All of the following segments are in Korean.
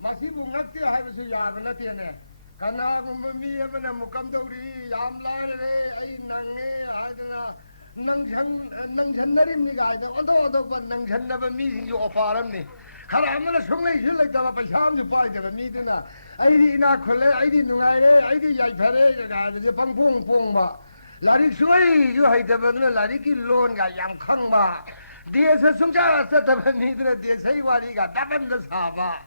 마시부 낫게 하면서 야가 낫게네. 가나고 미에만 무감도리 얌라래 아이 낭에 하더나 낭천나림니가 아이다 어도 낭천나바 미신이 오빠람니. 가라면 성내 hil라다가 바샴지 빠이다가 미드나 아이디 나 콜레 아이디 누가이레 아이디 야이파레 가지 방풍풍바 라리 수이 요 하이다바는 라리기 론가 양캉바 디에서 성자 썼다바 미드나 디에서 이와리가 나반다 사바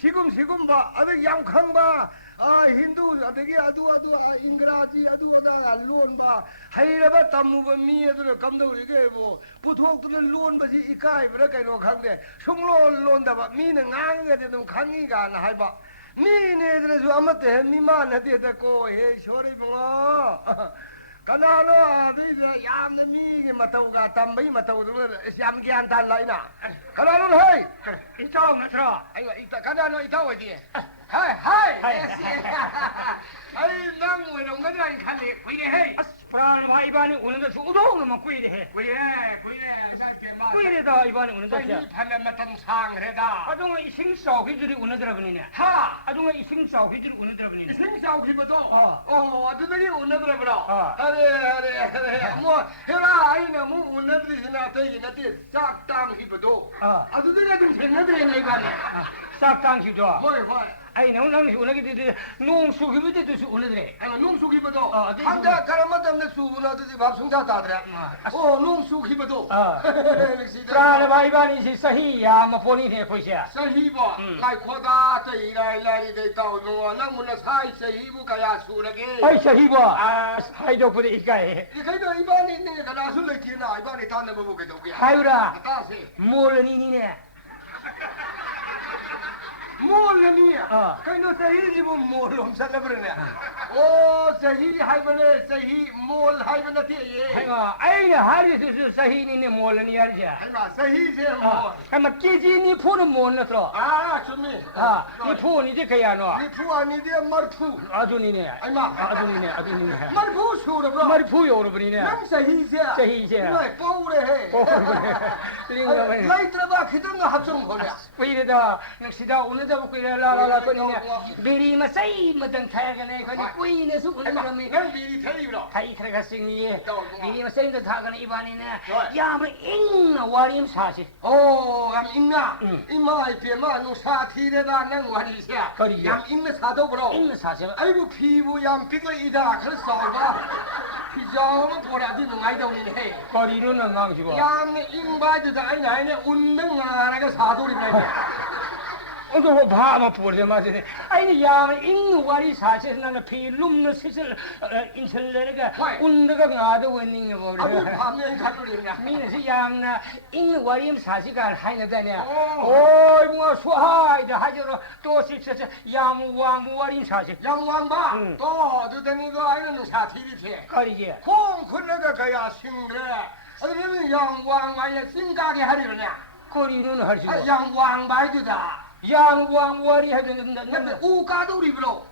시금 봐 아들 양캉바 아 힌두 아들이 아두 잉그라지 아두가 론바 하이라바 담무바 미에들 감도리게 뭐 부톡들 론바지 이까이브라 가이로 강데 송론 론다바 미는 앙게 되는 강이가 나 할바 미네들에서 아무때 미만한테 고 해 소리 뭐 가나로 아들이 얌네 미게 마타우가 담바이 마타우들 얌기한 달라이나 가나로 헤이 이따 나트라 아이고 이따 가나로 이따 어디 하이 아이 난 왜 온가지 안 칼리 꾸이네 헤이 프라마 이번에 오는데 우동만 꾸이네 해 꾸이네다 이번에 오는데 판매 맞던 상해다 아동은 이 생사오 휘줄이 오는데라 보니네 하 아동은 이 생사오 휘줄이 오는데라 보니네 생사오 기보도 아들이 오는데라 보라 아래 뭐 해라 아이네 뭐 오는들이 지나 되기나 돼 짝당 기보도 아들이 좀 생각들이 내가 싹당 휘죠 뭐이 아이 너는 오늘게 되지 농수 기부대도 오늘래 아니 농수 기보도 한자 가라마담네 수분아들이 밥송자 다더라 농수 기보도 프라마 이번에 사히야 뭐 보니네 보시야 사히보 라이 코다 이라이 되다오 너 문나 사이 사히부 가야 수라게 아이 사히보 사이도 부대 이까에 이카이도 이번에 있는 가나 술래기나 이번에 다는 거 보게 되고 하유라 따세 몰니니네 몰라니야. 그ino 사히 지금 몰롬 살아버리네. 오 사히 하이버네 사히 몰 하이버네 티에. 아이가 아이가 하리스 사히니네 몰니야리야. 아이가 사히 제 몰. 아마 끼지니 푸는 몰나서. 좋네. 이 푸는 이제 그야노. 이 푸 아니데 마르푸. 아주니네. 아이마 아주니네. 마르푸 쇼르브라. 마르푸 요르브리네. 난 사히제. 사히제. 나 뽀우래 해. 링거네. 라이트라바 그런 거 합성 거야. 왜이래다 낚시다 오늘다 먹고 이래라라라 거니네. 미리 마사이 마당 타야가네 거니 꾸이네서 오늘라미. 난 미리 태이브라. 타이 타가싱이. 미리 마사이도 타가네 이반이네. 야뭐 잉나 와림 사시. 얌 잉나. 이마 이페마 노 사티레다 난 와리샤. 얌 잉나 사도 브로. 잉나 사시. 아이고 피부 얌 삐거이다 그래서 봐. 피자만 보라지 능아이다우니네. 거리로는 망치고. 얌 잉바지다 아이나이네 운동 하나가 사도리네. 그 봐마 보르제 마세네. 아니 야 인와리 사실 나는 필름는 시설 인철레가 운드가 나도 원닝이 버려. 아주 밤에 가돌이냐. 미네시 양나 인와리 사시가 하이나다네. 오이 뭐 수하이다 하저로 또 시셔서 양왕무와리 사시. 양왕바. 또 두더니 그 아이는 사티리체. 거리지. 콩 건너가 가야 싱그래. 아니면 양왕와야 생각이 하리느냐. 거리는 할수. 양왕바이다. 양왕와리 하던 난 우가도리 브로.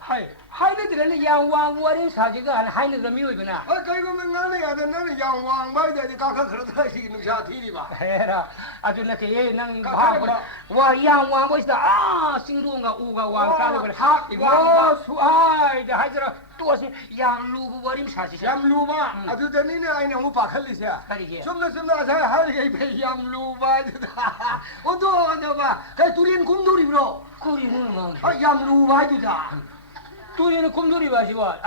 하이네들은 양왕와리 사지가 안 하이네들 미워이구나. 그이거는 나는 야는 나는 양왕바이다 가가 그러다 시기는 사티리 봐. 해라 아주 나게 예능 봐보라 와 양왕보시다 싱루가 우가 왕사를 그래 와 수아이다 하이더라 또시 양루부버림 사시 양루바 아주 전에는 아이는 오빠 칼리샤 칼리지 좀더 사 하게 배 양루바이다 어도 안다봐 그 둘이는 곰돌이 브로 kuri는 뭐 양루바이다 둘이는 곰돌이 마시와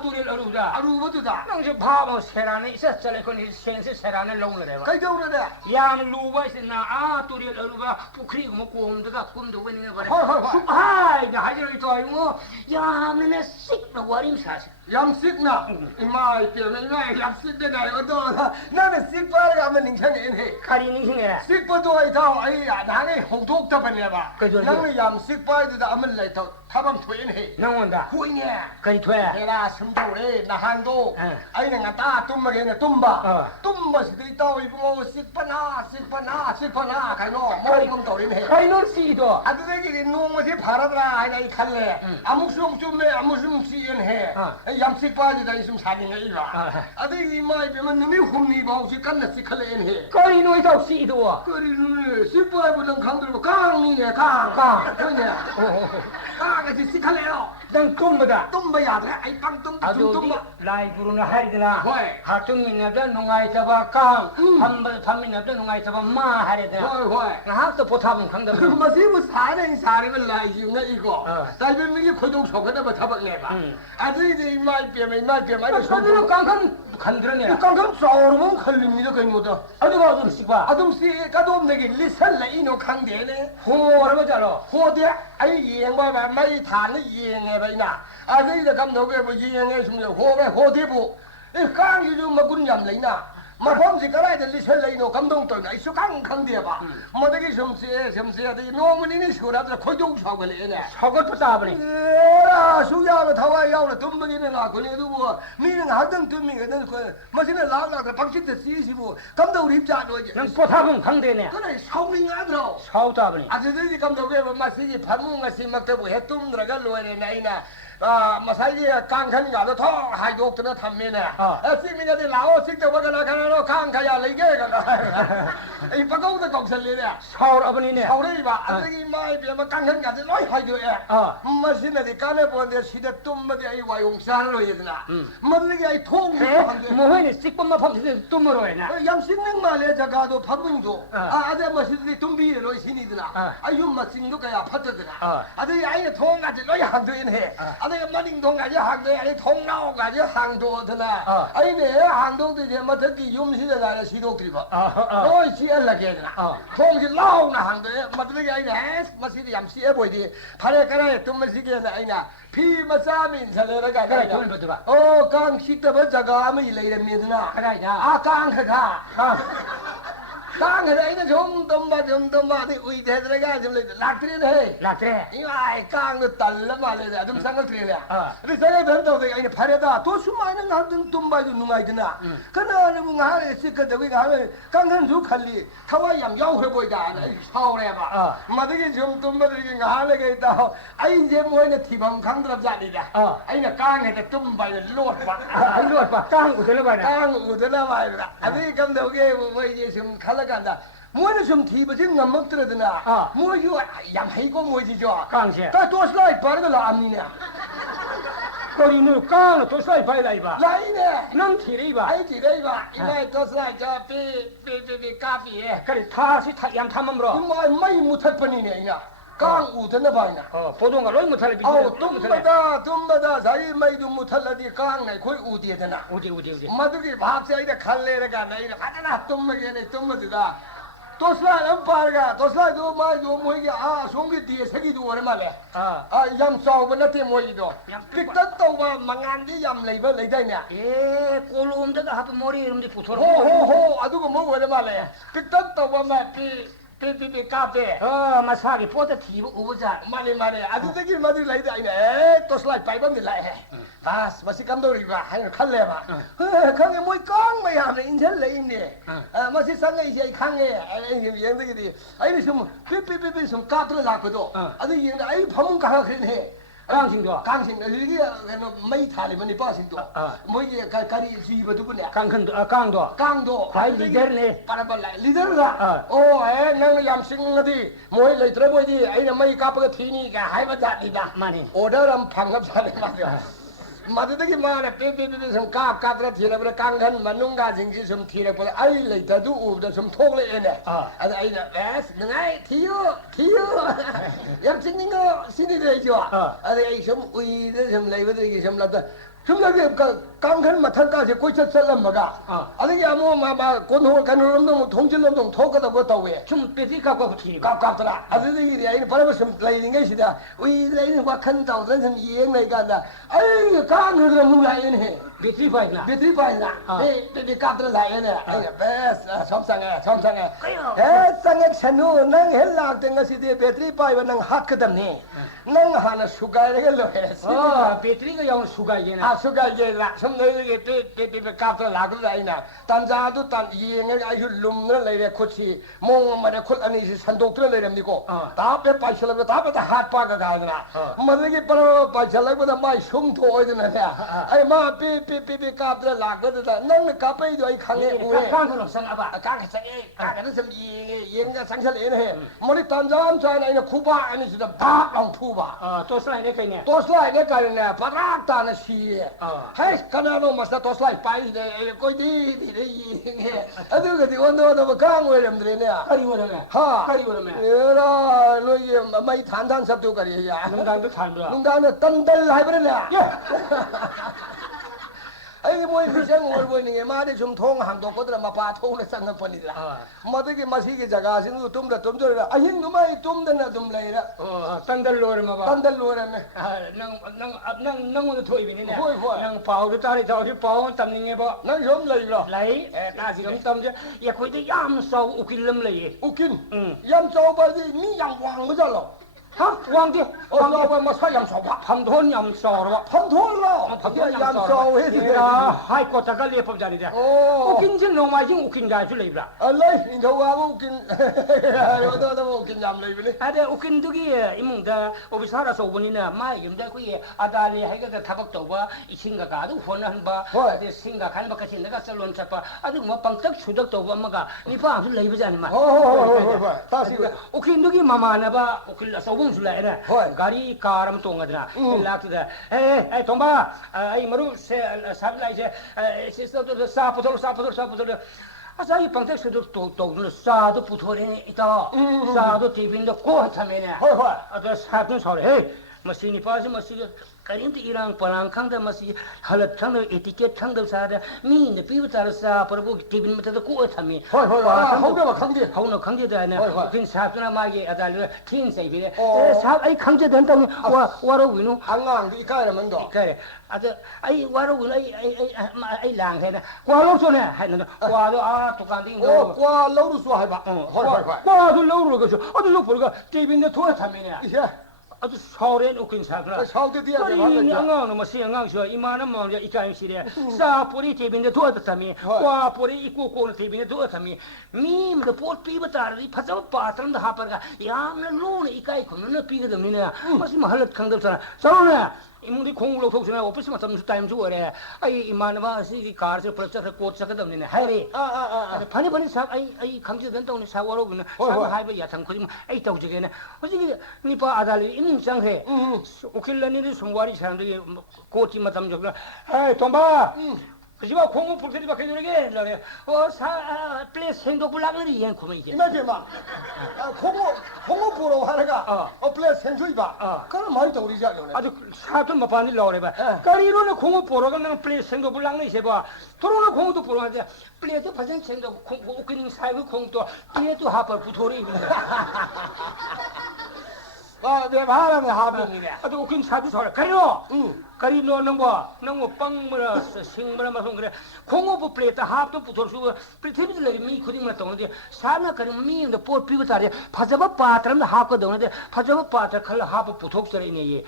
둘이 어루다 아루바도다 낭저 바보 세라네 있었잖아 그 센스 세라네 롱을 해봐 가이도르다 양루바이스나 둘이 어루가 부크리고 먹고 옴드가 꿈도 왜니가 그래 하이 하이더라 또 아이고 야는 식나 와림 사시 양식나 이마이 때문에 양식되나 어도 나는 식바를 하면 닝상해 가리 닝싱해 식바도 아이다 아이야 나는 홍독다 버려봐 나는 양식바에다 하면 라이터 타밤 토인해 나온다 kuine. Cây thuê. Era semdo re na hando. Ah. Ai na ngata tumma ge na tumba. Ah. Tumba si dei tau ibu sikpana kai no mo kom to rin he. Cây nó xì đó. Adudagi no mo si bharadra ai nai khalle. Amusum chumme amusum si en he. Yam sikpa di dai sum sani ngai ba. Adagi mai be man numi humni ba si kan na sikhale en he. Cây nó đâu xì đó. Kari nu sikpa bu nang khang dro kang ni ne kang. Thôi ne. Kang ga si sikhale no. Đang tung mà đã. Tumba ya da ai pang tum tumba. Lai guru na hai dina. Hoi. Hatung min na nungai chaba kang. Phammin na nungai chaba ma hai dina. Hoi. Na to potham khang da. Ma si bu sa ne sa ne ma lai yu ngai ko. Dai be mi khoi dong sok da ba thabak ne ba. Adai dei mai pe Ko no kang khan dra ne. kang kang saur mong khallim ni da kai mo da. Adu ga dum sikba. Adum si ka dom ne gi listen la ino khang de ne. Ho ra ba ja lo. Ho de ai yeng ba ba mai than ne yeng ne ba ina. Adai da kam no ge bu yeng ne sum ne ho de bu. E kang yu ma kun yam lai na. Ma phom si ka lai de listen la ino kam dong to ai su kang khang de ba. Ma da gi sum si de no mo ni su ra da khoi dong chao ge le ne. Sagot pa ta ba ni. Era su ya la thawai yao la tum ni na ko ni du bu. Mi na ha dang tum mi ge den ko. Ma sin la da pang sin de si bu. Kam dong ri ja do je. Nang potham khang de ne. Cái này sau mình ngã rồi. Sau ta ba ni. À thế thì cầm đầu cái mà xí phán mu mà xí mà cái buổi hết tum rồi cái lùi này nè. Mà sai gì càng khăn ngã nó thọ hai đốt nó thầm mình nè. Xí mình đi lão xí cho cái là cái nó càng cái gì lấy cái cái. Bắt đầu nó còn sinh lên nè. Sau ra ba ni ne. Sau đấy bà, anh cái mai bây mà càng khăn ngã thì nói hai đứa. Mà xí này thì cái này bọn để xí đất tum mà thì ai vay ông sáng rồi vậy nè. Mà cái ai thong. Mo hai ni sikpa ma pham si tum rồi na. Yam sinh năng mà lấy cho cái đó phát minh rồi. Ada mà xí đi tum bi rồi xí đi nè. Ai yum mà sinh nó cái phát được nè. Ada ai thong ngã thì nói hàng đứa này. Ada mà đình thong ngã thì hàng đứa ai thong nào ngã thì hàng đứa thế nè. Ai này hàng đứa thì mà thật kỳ yum xí là xí đô kì ba. Nói xí là cái nè. Thong xí lao nè hàng đứa mà cái ai nè mà xí yam xí bồi đi. Phải cái này tum mà xí cái này ai nè. Phi mà cha mình sẽ lấy cái Cái này ba tu ba. Ô càng xí tập bây giờ cái mới lấy được miếng nè. Cái này na. À càng khá khá. Càng cái đấy nó chúng tâm ba thì uy thế đấy cái chúng lấy lạc tiền đấy. Lạc tre. Nhưng mà ai càng nó tần lắm mà lấy ra chúng sang cái tiền này. Thì cái này đến đâu thì anh phải ra. Tôi số mai nó ngáo tâm ba chúng ngai thế nào. Cái nào nó ngáo thì sẽ cái cái ngáo này càng hơn chú khẩn đi. Thao ai yam yau hơi bồi cả này sau này mà. Mà cái chúng tâm ba cái ngáo này cái tao anh xem mỗi này thì bằng kháng đập ra đi ra. Anh là càng này là tâm ba là lột ba. Anh luat ba kang u thế ba na. Càng u thế là vậy đó. Anh ấy cầm đầu cái vậy gì chúng khá là 간다. 뭐는 좀 뒤버진 안 먹더라드나. 뭐 이거 양해고 뭐지 저. 강세. 또 슬라이 빠르다 암니냐. Kori nu kang to sai pai lai ba. 라이네. Nang thi ri ba. 아이 지레이 봐. 이마에 또 슬라이 저삐 카피에. Kari tha si tha yam tham ro. 이마 마이 못할 뻔이네 이냐. 강 우드나 봐이냐. Podong ga loi mu thale bi. tum마다 자기 마이도 못할라디 강 này 거의 우디에 되나. Udi. 마두기 밥세 이래 칼레라가 나 이래 가잖아 tum마게네 tum마지다. 도슬라 엄파가 도슬라도 마이도 뭐이게 송기 뒤에 색이도 오랜만에 얌 싸우고 나한테 뭐이도 빅떴다고 망한데 얌 레이버 레이다냐 Kolum da ha mori rum di puthor. 호호호 아두고 뭐 오랜만에 빅떴다고 삐삐삐 카페 Masagi pota thi bu ja. 말에 아두들이 마들 레이다 아니네 도슬라 빠이범이 라해 바스 마시 감독이가 하는 칼레마 강에 뭐 깡마이 하면 인천 레이네 마시 상에 이제 강에 얘들이 아니 좀 삐삐삐삐 좀 까들어 놨거든 아주 얘는 아이 밤은 가가 그러네 Kangsingdo. 강신 이게 mấy thải mà đi bao xin đó mỗi cái gì mà tôi cũng Kangdo. 강도 Phải leader ne. 바라봐 리더가 nang yam singadi mỗi lời trở về đi ấy là mấy cặp cái thini cái hai bắt giặt đi đã Mani. order làm phẳng lắm sao đấy mà tôi thấy mà là pe some cặp cái thì là càng gần mà nung cái gì some thì là ấy lời ta du da some thô lên này ấy là đừng ấy thiếu yam singing nó xin đi đây chưa ấy some uy đấy some lấy với cái some là chúng ta cái càng gần mà thân cái gì quay chất lắm mà cả ấy cái mà con hồ cái nó nó thông tin nó thô cái đó có tàu về Chum peti ka ko thi. cặp đó ấy cái ấy phải là some lấy những cái gì đó uy lấy những cái khăn tàu dẫn some yếm này cái đó ấy càng gần là muốn lại này 배터리 파이나. 배터리 파이나. 이 깝들 라이네. 베스 섬상에. 상에 챈누 능 헬락된 것이디 배터리 파이브 능 핫거든니. 능 하나 수가이가 로해스. 배터리가 영 수가이나. 아 수가이라. 좀 너희게 삐삐 깝들 라고 라이나. 단자도 단 이행을 아주 룸을 레레 코치 몽마레 콜 아니시 산독들 레렘니고. 다베 파이슬라베 다베 다 핫파가 가이나. 머르게 바로 파이슬라베 마이 숨토 어디나. 아이 마 삐삐 깝들 라거다. 능 깝베도 이 강에 우에. 깡깡 상아봐. 까가는 좀 이행가 상설에네. 머리 단자함 자나 이나 쿠바 아니시다 박랑 푸바. 또 슬라이드 그네. 또 슬라이드 가네 바락다나 시. 헤이 카나노 마스터 또 슬라이드 파이데 거기 이 아두가디 원도도 강외람들이네. 가리워라네. 하. 가리워라네. 에라 너희 마이 단단 삽도 가리야. 농담도 잘들어. 농담은 딴들 하이브르네. 아이 뭐 비상 올 보이는 게 말이 좀 통항도 거들아 마파 통을 쌍는 뻔이라. 뭐되게 마시게 자가신 tum다 tum저라. 아힌 누마이 tum다나 tum라이라. 딴달로르마 봐. 딴달로라네. nang 오늘 토이비네. 호이. nang 파우도 따리 저기 파우 담닝해 봐. 난 좀 라이라. 라이 나 지금 담제 야 거기도 얌싸 우길름 라이. 웃긴. 얌 쪼바지 미양 왕거잖아. 하 왕디 어서 뭐 사양 소바. 밤돈 얌싸로. 판토라. 얌 쪼해 야 하이 거다가 레법 자리다. 우긴진 농마진 우긴다 줄레이브라. 알라이 인도하고 웃긴. 어디도 웃긴 얌 라이브네. 아데 우긴두기 이문다 오비사라서 오보니나 마이 임다 그게 아달리 하이가 타박 도바 이 생각아도 혼한 바 아데 생각한 바 같이 내가 살론 잡아 아데 뭐 방떡 추적 도바 뭐가 니파 안 레이브잖니 마. 다시 우긴두기 마마나 바 우길라서 줄라이나 가리 카람 똥가드나 락다 에에 동바 아이 마루 사블라이제 시스터도 사포도 아자 이 방tek 수도 또 사도 부토리니 있다 사도 티빈도 고타메네 아저 사든 소리 에이 마시니 빠지 마시 karinti irang parang khangda masi halat thangda etiquette thangda sada mi ne pibu tarasa parbu tibin mata ko thami hauda khangde hauna khangde da na kin sapna magi adal tin sai bile sap ai khangje dan tang waro winu angang di kai man do kai ada ai waro winu ai lang he na kwa lo so ne hai na kwa do to kan ding do kwa lo ru so hai ba kwa do lo ru ga so adu lo purga tibin de to thami ne 아주 서울에 웃긴 사람. 서울대디야. 그리 안강은 뭐 시안강서 이만한 마음이 이까임시래. 사포리 대빈데 도와줬다미. 과포리 입고 고는 대빈데 도와줬다미. 미미도 포트 피부다리 파자 파트런다 하퍼가 야나 로네 이까이 코는 피거든요. 무슨 말을 강도잖아. 서울에 이문디 공으로 독선에 오피스 맞으면 타임 주어래. 아이 이만한 시 카르스 프로젝트 코트 sakadamne 하이리. 파니 사 아이 강제된다고 사고로 그는 사 하이버 야탕 거지 아이 도지게네. 어디 니파 아달리 임상해. 오킬라니리 송와리 사람들이 코치 맞으면 저거 에이 tomba 그지마 공부 불들이 밖에 들게 그래 사 플레이스 행동 불락들이 이행 고면 이제 이마게마 공부 보러 하다가 플레이스 행동이 봐 그럼 많이 떠오르잖아요 아주 사돈 마판이 나오래 봐 까리로는 공부 보러 가는 플레이스 행동 불락는 이제 봐 들어오는 공부도 보러 하는데 플레이스 발생 행동 웃기는 사이브 공도 뒤에도 하퍼 부토리 내 바람에 하빈이네. 아주 웃긴 사주 소리. 가리노. 가리노 너무 빵무라 생무라 마송 그래. 공업부 플레이트 합도 부터수 프리티비들이 미 코딩만 동는데 사나 가는 미인데 볼 비고다리 파자바 파트람도 합거 동는데 파자바 파트 칼 합부 부톡서리네.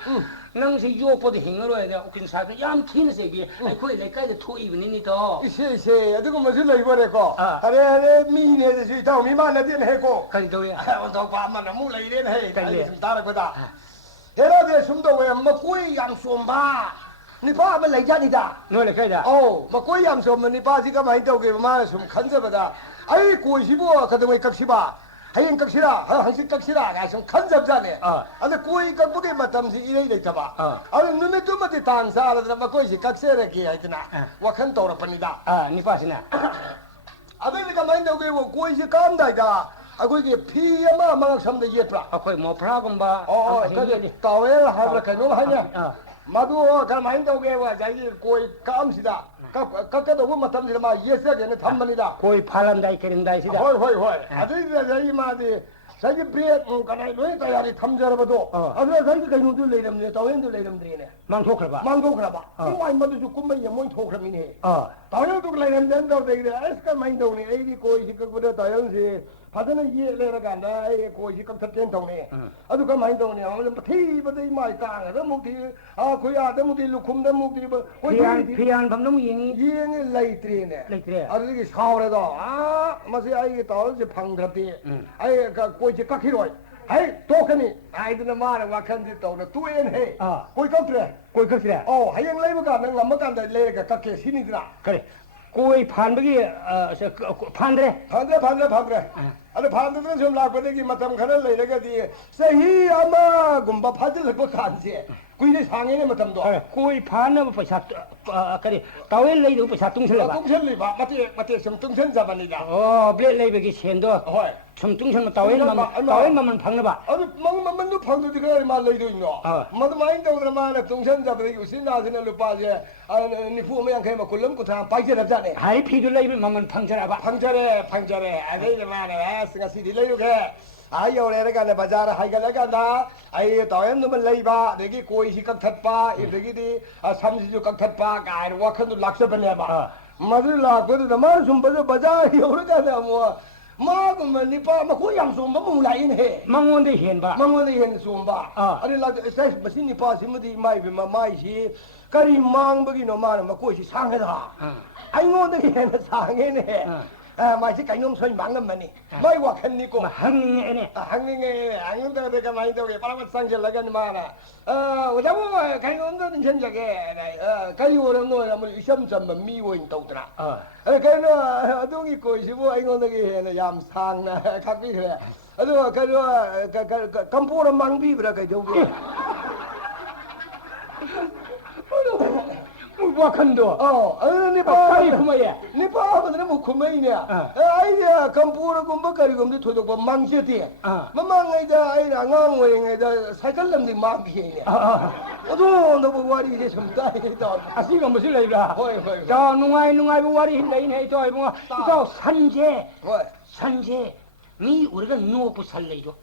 능시 요포도 행어로야 돼. 웃긴 사주 얌 튀는세기. 거기 내까지 토이브니니도. 이세 어디고 무슨 이거래고. 아래 미네도 수이다 미만나든 해고. 가리도야. 온도 밤만 물라 이래는 해. 달리 따라거다. 헤라데 숨도 왜 먹고이 양솜바 니파 뭐 레자니다 너네 가자 먹고이 양솜 니파 지가 많이 떠게 마나 숨 컨셉다 아이 고시보 그다음에 깍시바 하인 깍시라 한식 깍시라 가서 컨셉자네 근데 고이 깍보게 맞담시 이래 있다봐 아니 눈에 좀만 단사라다 먹고이 깍세라게 하이나 와칸 떠라빠니다 니파시나 아베니까 많이 떠게 고이 감다이다 아고이게 피야마 망학 삼대 예프라 아코이 뭐 프라금바 그게 까웰 하브라 그놈 하냐 마도 가만히 오게 와 자기 고이 감시다 까까도 뭐 맞담지라 마 예스하게는 담만이다 고이 팔란다이 keren다이 시다 호이 아들이라 자기 마디 자기 브레 가나이 로에 따야리 탐자라봐도 아주 자기 가이노도 레이름네 다wen도 레이름들이네 망토크라봐 망고크라봐 이거 아이마도 조금만 예문 토크라미네 다wen도 레이름된다고 되게 에스카 마인도니 에이디 고이 시각보다 다연시 파전은 이해를 간다 이 고이 시각 탑된 동네 아주 그 마인도니 아무 티버도 이마이 깡아 목티 아 고야 아무디 루쿰다 목티 뭐 피안 밤놈 이행이 이행이 레이트리네 레이트리 아주 이게 사오래도 아 마치 아이게 따오지 방답디 아이 그 고이 깎히로이 아이 도카니 아이들은 말은 와칸디 또는 투엔해 고이 깎트래 꼬이 컷이래 하영 레이브가 능 남마간다 레이가 깎게 신이더라 그래 꼬이 판박이 판드래 반드래 아니 반드는 좀 라고되기 마탐 가는 레이가디 세히 아마 곰바 파질을 간지 구이네 상해네 마탐도 그래 꼬이 판은 પૈસા 그래 તાવે લઈ દઉં પૈસા 뚱슬래 봐 뚱선리 봐 마티 좀 뚱선 잡아니다 블레 레이베기 셴도 호이 좀 뚱선만 따웨만 방나 봐 아니 멍멍만도 방도디 그래 말 레이도 있노 마도 마인도 마나 뚱선 잡아기 우신나즈네 루빠제 아니 니푸면 그냥 굴름 고타 빠이제랍자네 하이 피들 레이베 맘만 방자라 봐 방자래 아니 마나 스가 시디 레이게 아이요 레가네 바자라 하이가라간다 아이 다연놈은 레이바 내기 고이시 깍탔바 이베기디 삼시주 깍탔바 가이 와칸도 락서버네 봐 마들라 거도 말 좀버저 바자리 오르가네 뭐 마그만 니빠 마고 양솜 마무라인해 망원데 헨바 망원데 헨 솜바 아니 라 사이스 마신 니빠 시무디 마이비 마이시 까리 망버기노 마나 마고시 상해다 아이고데 헨 상해네 마치 가이놈 소리 망금만이 마이 와칸니고 항닝에네 항닝에 안근다 내가 많이 되게 바람을 상절라가니 마나 오자고 가이놈들은 전적에 가이오는 노야 뭐 이섬점만 미워인 떠더라 그는 어동이 고시고 아이고는 얌 상나 갖고 그래 아주 그 컴포로 망비브라 가지고 와칸도 니빠 그마야 니빠 하면 뭐 그마이냐 아이야 컴포로 공부 가리고도 도둑 망셔디 망아이다 아이라 앙앙웨이다 사이클람디 망비냐 너무 와리 이제 좀 따이다 아시가 무슨 레이라 호이 자 누가이 와리 레이네 저 이거 저 산제 미 우리가 누워고 살래요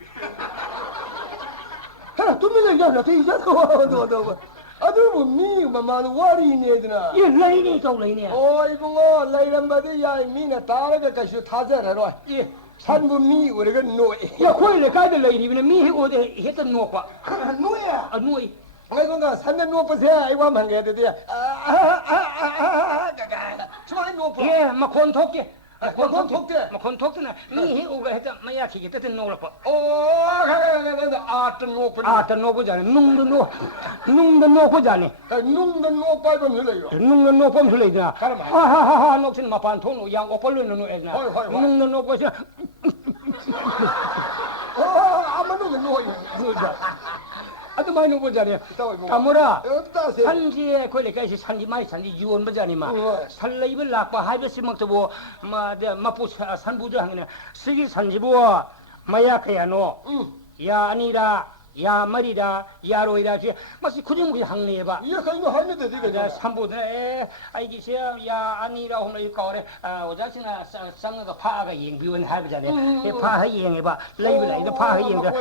하나 두면 이제 너 아들 미 마마는 와리네드나 이 레이네 저 레이네 이거 레이람바디 야 미나 따라가 가시 타자라로 이 산부 미 우리가 노 야 코일레 가들 레이비는 미 오데 했던 노과 노야 노이 아이고가 산내 노버세 이거 만게 되디 수많이 노버 예 마콘 톡게 마콘 톡게나 미 오가 했다 마야 키게 뜻은 노라고 아트 노고잖아 능도 노고잖아 능도 노빠이고 늘려요 능도 노고 늘려야 하하하 녹신 마판 통로 양 오벌로는 노에나 능도 노고시 아마도 노요 아주 많이 노고잖아 까무라 산지에 거기까지 산지 많이 산지 유원 버자니마 살레이블 락바 하이베스 먹도 마포 산부저 하는 시기 산지보 마야카야노 야 아니라 야 말이다 야로이다 지 마치 그중무기 항내해 봐 이거 하는데 되게 산부네 아이기시야 야 아니라 홈을 거래 오자시나 쌍가 파가 영비원 하잖아요 파하 영해 봐 레이블 파하 영가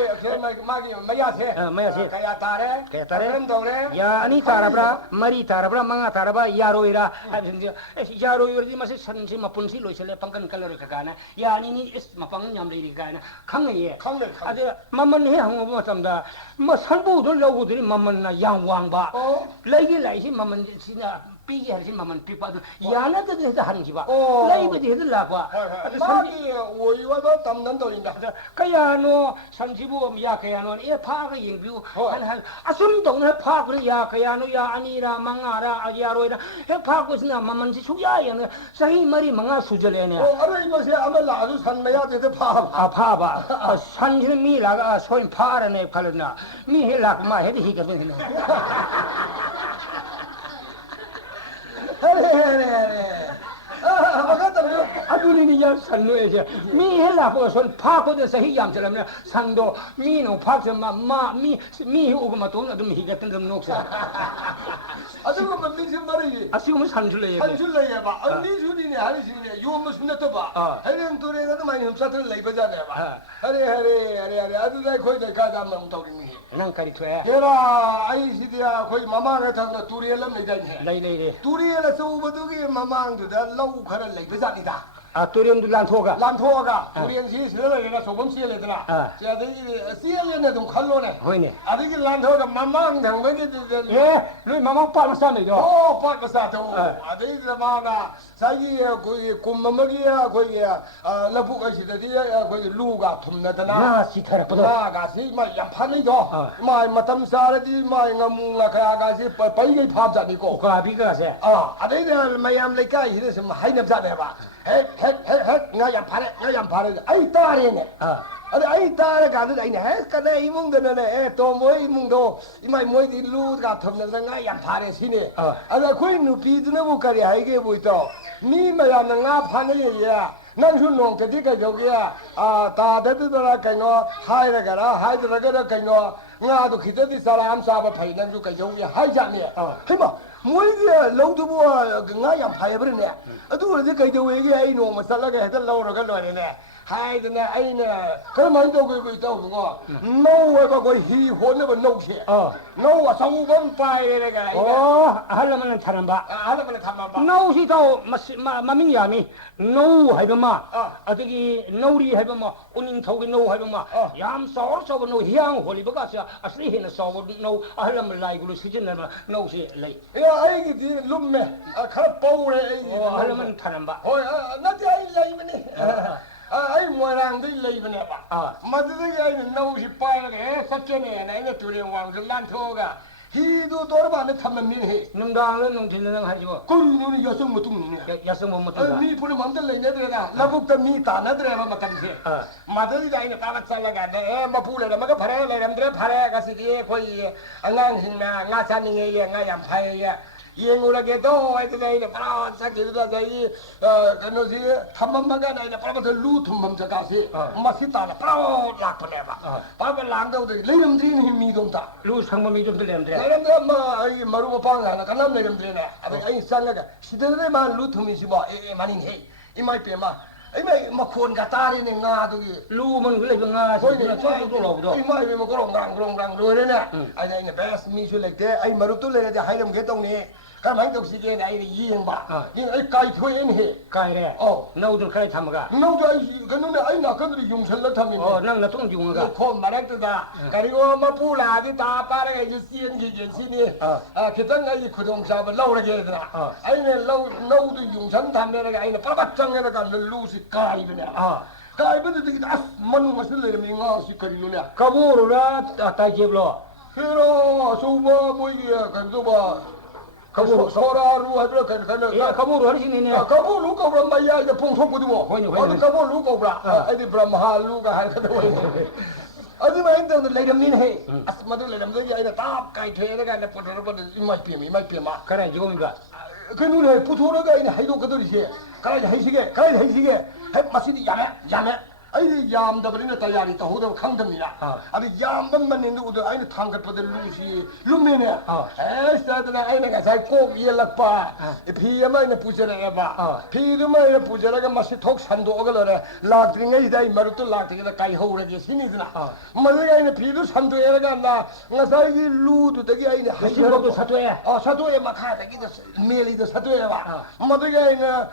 마기 마야세 가야 따래 야 아니 따라브라 말이 따라브라 망아 따라바 야로이라 하는데 야로이르지 마치 산지 마분시 로실레 방간 칼로를 가가나 야 아니니 마방 냠레리 가나 강내에 아주 만만해 항고 맞습니다 뭐 산부들 나오고들이 만만나 양왕바 레이기 라이시 만만 지나 삐게 하시 만만 삐빠도 야나도 해서 하는 기봐 레이비도 해도 라고 마기 오이와도 담는다인다 가야노 산지부 야가야노 에 파가 영비우 한 아숨동네 파그는 야가야노 야 아니라 망아라 아야로이라 해 파고스나 만만지 수야야는 사이 말이 망아 수절에네 아래 이것이 아마 나도 산매야 돼도 파봐 산지는 미라가 소인 파라네 팔나 미 해락 마 해도 히거든 아두니 야 산노에제 미 헬라고 손 파고도 사히 얌처럼네 상도 미노 파서마 마미 오고마 돈 좀 희gat은 좀 녹사 아주가 민심 말이 아시고 산줄래 한줄래 봐 미주리네 아니시네 요 무슨 데 봐. 해는 도래가도 많이 흠사들 레이버잖아 봐. 하래 아주가 거기 가자 놈 도리미. 낭까리 퇴 얘라 아이시디야 거기 마마가 당가 두리엘람 내다니. 레이레 두리엘라 소버두기 마망두다 로 가라 레이버잖니다. 아 또리엄도 란토가 란토가 두리엔시 스르르가 소범 시엘레더라. 자데기 시엘레네 좀 칼로네. 호이네 아데기 란토가 마망 당베게 예 루이 마마 빠르사메도 빠빠사도 아데기 마나 사기 거기 곰마머기야 거기 라부가 시데디야 거기 루가 톰나다나 나 시타라포도 가시 마 양파니도 마 마탐 사라디 마 ngamunga 가가시 빠이게 팝자니고 가비가세 아데기 마얌 레카 히레스 하이납자네 봐 nga yam pare ai tarene ada ai tare ga da ai ne ka ne imung de ne to moi imung do imai moi di lu ga thom ne nga yam pare sine ada khoi nu pi de ne bu ka ri hai ge bu to ni ma yam nga phan ne ye ya nang su nong ke di ka jo ge ya ta de de ra ka no hai ra ga ra hai de ra ka no nga do khit di salam sa ba phai nang su ka jo ge hai ja ne hai ma moi ge lo du bu nga yam pare bre ne adu re kai de we ge ai no ma sa la ge da lo ra ga lo ne hai de ne ai ne ka man do ge do ngo no wa ba ko hi ho ne ba no che no wa sa u ban pai re ga 할라만 타람바 할라만 타람바 노시도 마밍야미 노 하이바마 아저기 노리 하이바마 오닝 토기 노 하이바마 얌 서서 노 향 홀리바가서 아스리 헤나 서버 노 할라만 라이글로 시즌나 노시 레이 야 아이기 디 룸메 카 포레 아이기 할라만 타람바 나디 아이 라이브니 ai moirang dei leibane ba madde ai no si paige satchene na ne turen wang lan thoga hi do dorba ne thammin he numdang nung tin nang hajibo ko ni yasung mutung ni yasung mutung mi pul mandal le ne dra labuk ta mi ta na dra ma matam se madde ai ne pa cha la ga ne ma pul le ma ga phare le ram dra phare ga si ye khoi angang hin na nga cha ni ye nga yam phai ye Yengulage do ai dai ne pra sa ki da dai no si thammaga na ne pra ba lu thummam ja ka si ma si ta na pra lak pa ne ba pa ba lang do de leiram dri ni mi dom ta lu sang ma mi dom de lem de leiram da ma ai maru pa nga na kanam leiram dri ne ai sang ga si de ne ma lu thumi si ba ma ni he I mai pe ma ai mai ma khon ga ta ri ne nga do gi lu man le nga si na so do lo do ai mai me ma ko rong rang do re ne ai dai ne best mi su like de ai maru tu le de hai ram ge tong ni cái mấy đồng sĩ kia này riêng bà nhưng ấy cài thuê anh hệ cài đấy nấu cho khai thầm cả nấu cho cái nó này ấy là cái gì dùng chân là thầm mình năng là tung dùng cả không mà đấy ta cái đó mà pu là cái ta ba cái gì xiên gì gì đi khi ta ngay khu đồng sao mà lâu là cái gì ấy này lâu nấu thì dùng chân thầm này cái ấy là bắt bắt chân cái là lu sĩ cài bên này cài bên thì cái mình mà xin lấy mình ngon sĩ cài luôn nè cái bố rồi đó tay chép lo thế đó số ba mỗi cái số ba kamu sora ru ha bro kan ya kamu ru hari ni kamu lu ko bra maya ya pung thok bu bo kamu lu ko bra ai di brahma lu ka har ka do adi ma inde le ram ni he asmadu le ram de ai ta kai the ga ne pot ro pot mai pi ma kara jigo mi ga cái nu ne pu tho ga ai hai do ka do ri che kara hai sige hai ma si di ya me ai di yam da bari na tayari ta ho da khang da mi la adi yam ban man ni du ai na thang ka pa de lu si lu me ne sa da ai na ga sai ko ye lak pa e phi ma na pu jara ba phi du ma na pu jara ga ma si thok san do ga le la tri ngai dai maru tu la ti ga kai ho ra ge si ni na ma ga ai na phi du san do ye ga na nga sai gi lu tu da gi ai na hai si ko sa to ye sa to ye ma kha da gi da me li da sa to ye ba ma da ga ai na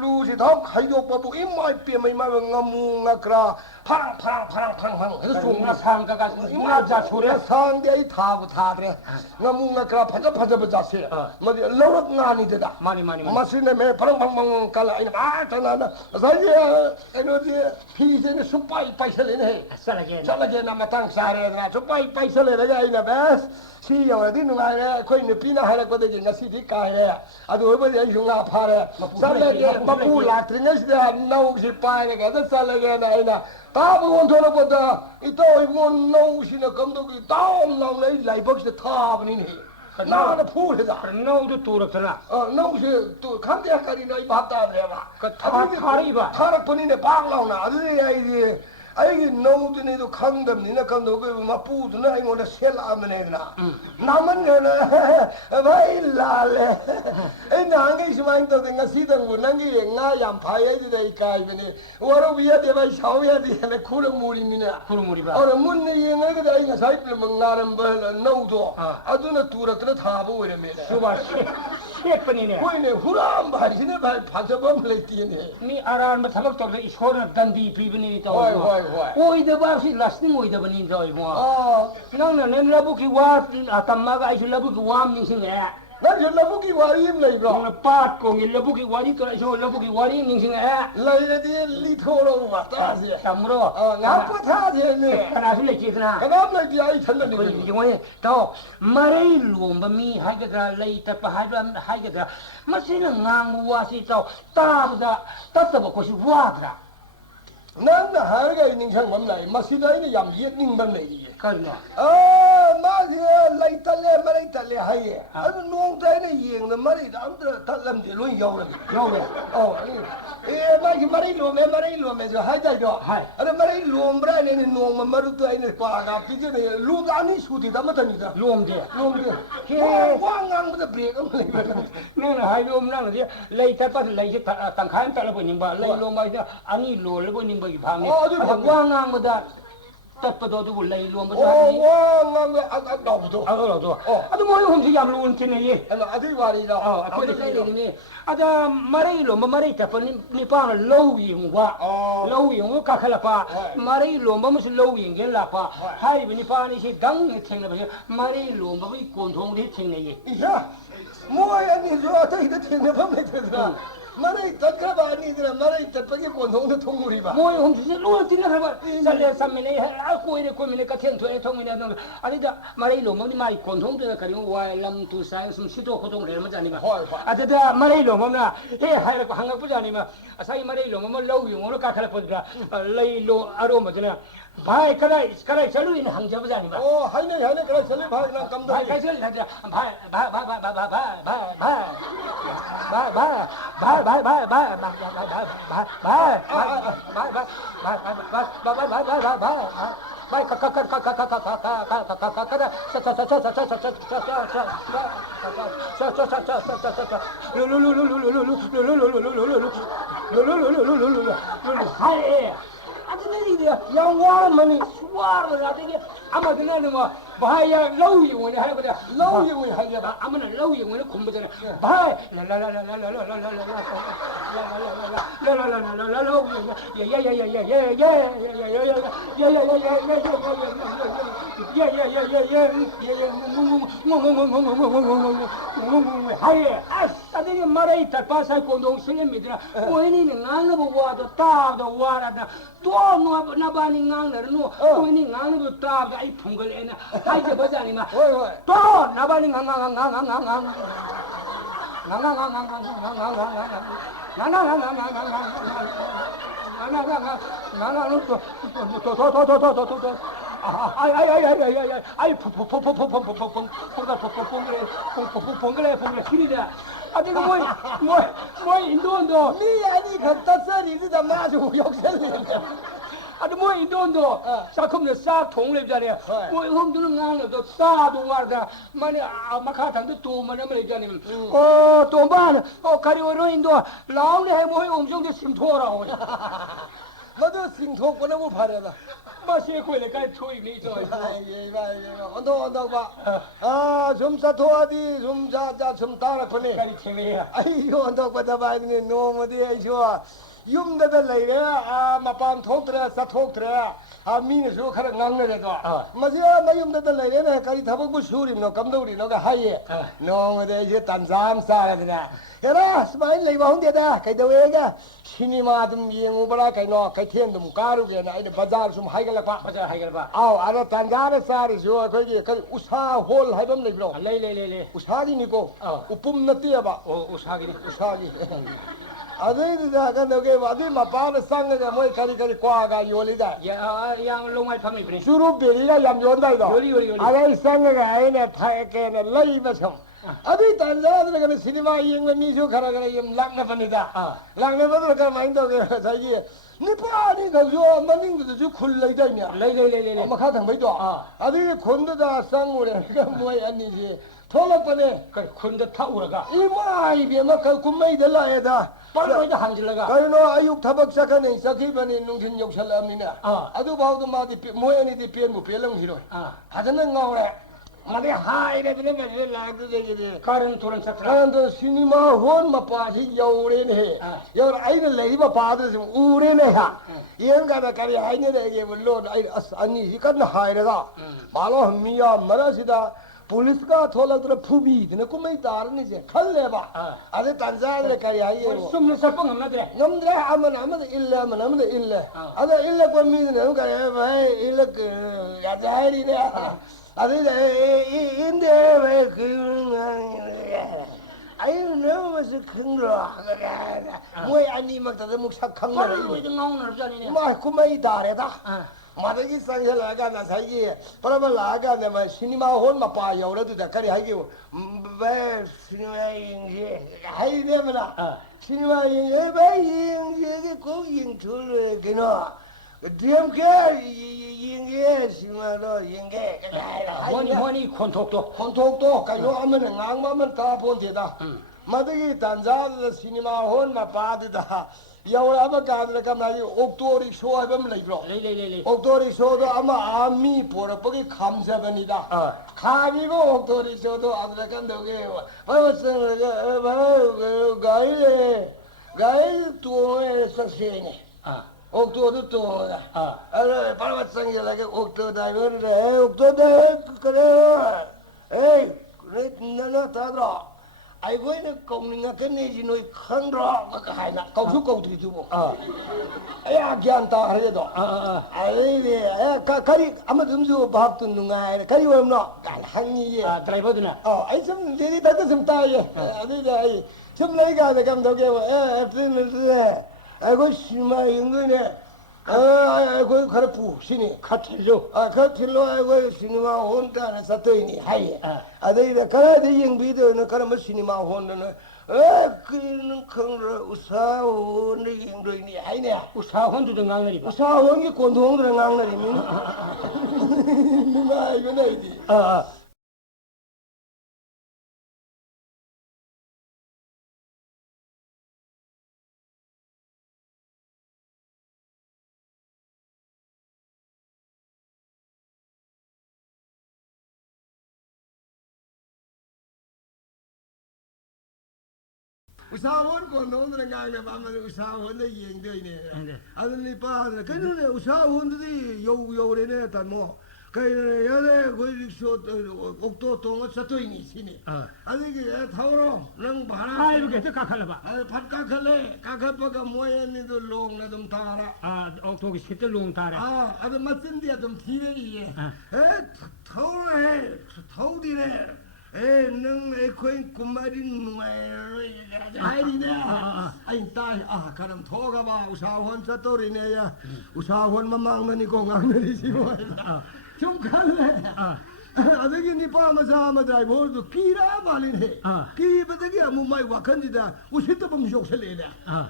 lu si thok hai do pa bu i mai pe mai ma ngamu 그라 파랑 그래서 나 상가가 나 자초래 상대의 타부 타드래 나 뭔가 그라 파자 버자세 뭐지 러럭 나니 되다 많이 마시네 매 파랑방방 갈라 아니 마타나나 사지 에너지 피제네 수파이 파이설네 살게 나 마땅 사레나 수파이 파이설네 아이나 베스 시여디 누가에 코이네 피나 하라 거데 나시디 카에 아도 오버지 흉아 파레 살게 마푸라 트리네스다 나우시 파에 가다 살게 나이나 ta bu on thora boda ito i mon no sina kam do ki ta om nang lai lai bak se tha bani ni 나는 풀이다. 너도 또렇잖아. 너시 또 간대까지 너희 봤다더래봐. 타리봐. 타락뿐이네 박라우나 아들이 아이디. 아이기 너무드네도 강담니나 강도그 막 부드나 아이고나 셀라면에나 나만 내나 바일라레 에 나게 시만도 내가 시던 nangi nga yam phaya di dai kai bene waro biya de bai shawya di ne khuru muri mina ba. ora mun ne yenga ga dai nga sai pil mangaram ba no do aduna turakna thabu ore me suba shepani ne koine huram bari ne bai phajabam leti ne mi aran ma thabak tok le ishor dandi pibini to hoi oi da ba si lasting oi da bani to mo nang na nen labu ki wa atamma ga ai labu ki wa mi sing e 나저 러브기 와리임 레이브로 pat ko ngi labu ki wari to so labu ki wari ning sing e 레이레디 리토로 왔다지 tamro 나빠 타제네 kana su le chi kana 그다음 레이디 아이 천는 ko yi ngoi to marai lom ba mi hai ga dra lei ta pa hai ga dra ma sin ngang wa si to ta da ta ta ba ko si wa dra 나는 하루가 있는 상관 나이 마시다이는 얌 예닝만 내기 kana 마게 레이탈레 마레이탈레 하예 아주 농자이는 예응는 마레이다 아무들 달람지 론 여우는 여우야 아니 마게 마레이로메 저 하자죠 아니 마레이롬브라는 농마 마루도 아이는 과가 비전에 룸 아니 수디다 마다니다 lom de ke 왕왕보다 브레이크 nang hai lom nang de lei ta pa lei je tang khan ta la bo ning ba lei lom ba ani lo le bo ning ba ki phang ni wa ngang ma da tat pa do du lei lom ba sa ni 왕왕 아까부터 lo do adu mo hom si yam lu tin ne ye 아들 와리다 ko de lei ni ada marai lom ba marai ta pa ni pa lo ying wa ka khala pa marai lom ba mu su lo ying gen la pa hai bi ni pa ni si dang ni theng la ba marai lom ba bi kon thong ni theng ne ye 야, 뭐야, 니 저, 이거 되는 밤에 되더라. 말이 덕가바니들아, 말이 덕박이 권동도 동물이 봐. 뭐야, homsi lu tin na ba sale samene a ko ire ko mine ka ten to e thong mine no ani da marai lo mo ni mai kon thong de ka ri wa lam tu sai sum sito ko tong le ma jani ma ada da marai lo mo na he hai ko hang ko jani ma asai marai lo mo lo yu mo ka khala ko da lai lo aro ma jana भाई कलाई चलू इन हम जब जानी बा हाइने कलाई चले भाई ना कम दो भाई कैसे भाई 아직은 이제 영화만이 수화를 하되게 아마 그날은 뭐 봐야 러우 영원이 하는 거다 러우 영원이 하게 봐 아무나 러우 영원이 공부잖아 봐 하예 아들이 말이 달파사 공동 실례입니다 원인이 나는 와도 따도 와라다 또 나바니 ngang no ni ngang no ta ga ai phungal ena hai je bajani ma to nabani ngang 아주 뭐 인도도 사컴네 사 통례잖아요. 뭐 홈들은 나는도 사도 와다 만에 마카탄도 또 만에 말이잖아요. 또만 가리오로 인도 라운드 해 뭐에 엄청도 심토라고. 너도 싱토거나 뭐 바래다. 마시에 거래 가 토이니 저. 언더 봐. 좀 사토하디 좀 자자 좀 따라 보내. 가리 챙이야. 아이고 언더 받아 봐야니 너무디 아이쇼. 윰데다 레이레 마밤 톡드레 사톡드레 미네서 카라 낭네레도 마지야 마윰데다 레이레네 카리 타복부 슈림노 감도리노가 하예 노메데 이제 단잠 사라드나 에라 스마일 레이바 혼데다 카이도웨가 시니마 좀 예응오바라 카이노 카이텐 좀 가루게나 아이데 바자르 좀 하이갈라파 바자 하이갈바 아우 아라 단자르 사르죠 거기 그 우사 홀 하이범 레이브로 레레레레 우사기니고 우뿜 나띠야바 우사기니 우사기 아들이다 간다게 아들 마빠는 상가가 뭐 가리 과가 요리다 야양 롱알 파미 브리 주로 베리가 얌요다이다 요리 아래 상가가 아이네 타에게네 라이버성 아들 단자들 가는 시네마 이행을 미쇼 가라가라 임 랑나반이다 랑나반을 마인도게 자기 니빠니 가서 만닝도 주 굴레이다냐 레이레이레이레 엄마 가당 바이도 아들 곤도다 상고래 그 뭐야 아니지 돌아빠네 그 군대 타오라가 이마이 비마 그 군마이들 라에다 빨리다 함질라가 가요노 아육 타박 사카네 사키바니 농신 욕살람이나 아두 바우도 마디 모야니디 피엔무 벨랑 히로 하자는 거래 마디 하이레 비네 마디 라그게게 가른 토른 삭라 가란도 시니마 혼 마파히 여우레네 여 아이는 레이바 바드 좀 우레네 하 이엔가다 가리 하이네게 물론 아이 아니 이칸 하이레가 말로 미야 마라시다 पुलिसका थोला तो फुबी ने को मैं तार नहीं जे खल ले बा अरे तंजा रे काय आई सुमने सपंग हमना दे नमद्रे अमन इल्ले अरे इल्ले को मी ने का भाई इल्ले या जारी ने अरे इंदे वे आई ने मस खंगरो मोय अनि मक त मुख sak खंगरो 왜 나오는 자리네 마 को मैं तारे दा 마다기 상hel라가 나 사이에 바라발라가 내가 시니마 혼 마파 여러도 다카리 하기 왜 시니마 인지 하이데면아 시니마 인지 왜 인지게 꼭 인출을 그너 디엠게 인게 시니마로 인게 뭐니 콘톡도 가요 하면은 앙마면 다 본대다 마다기 단자도 시니마 혼 마파드다 여울 아마 가드라 감나이 옥토리 쇼 하면 레이브로 레이레이레이 옥토리 쇼도 아마 아미 보러버기 감사합니다 가비고 옥토리 쇼도 아드라 간다게 와서가 가이 또에 사세네 옥토도 또다 아래 바라바상이라게 옥토다 그래 옥토다 그래 에이 그래 나나 다드라 아이고는 공능아 끝내지 너희 큰로 그 하이나 거기서 거기 두고 야 괜찮다 하래도 아이네 가리 아마 좀좀 밥도 누가 가리 왜노 한이에 드라이버드나 아이 좀 내리 다도 좀 따예 아니가 좀 내가 감독에 에프는 아이고 심마 인근에 아이고 가르푸 신이 카틀로 카틀로 아이고 시니마 혼다네 사토이니 하이 아데이다 가라데 영비도는 가라마 시니마 혼다는 그는坑러 우사원의 영도이니 하이네 우사혼도 강나리 우사원이 곤동들 강나리 민 누가 이거 나이디 우사원 건너오는 강에 밤에 우사원의 여행도이네. 아들이 빠들 그는 우사원들이 요래네 단뭐 그 여래 그 옥도 동을 사토이니 시니. 아들이 타오로 랑 바라. 아이고 그 까칼라봐. 팟까칼레 까카빠가 모야니도 롱나 좀 타라. 옥도기 시때 롱 타라. 아들 맞은디야 좀 티레이에. 타오래 타오디네. nâng ấy khuyên cùng mai đi ngoài ai đi nè anh ta 가람 토가 봐 우사원 사토리네 야 우사원 마망는 거 강는 이 좀 갈래 아들이 니 빠마자 마드라이버도 끼라 말이네 끼버더기 아무 마이 와칸디다 우시도 범 욕설이네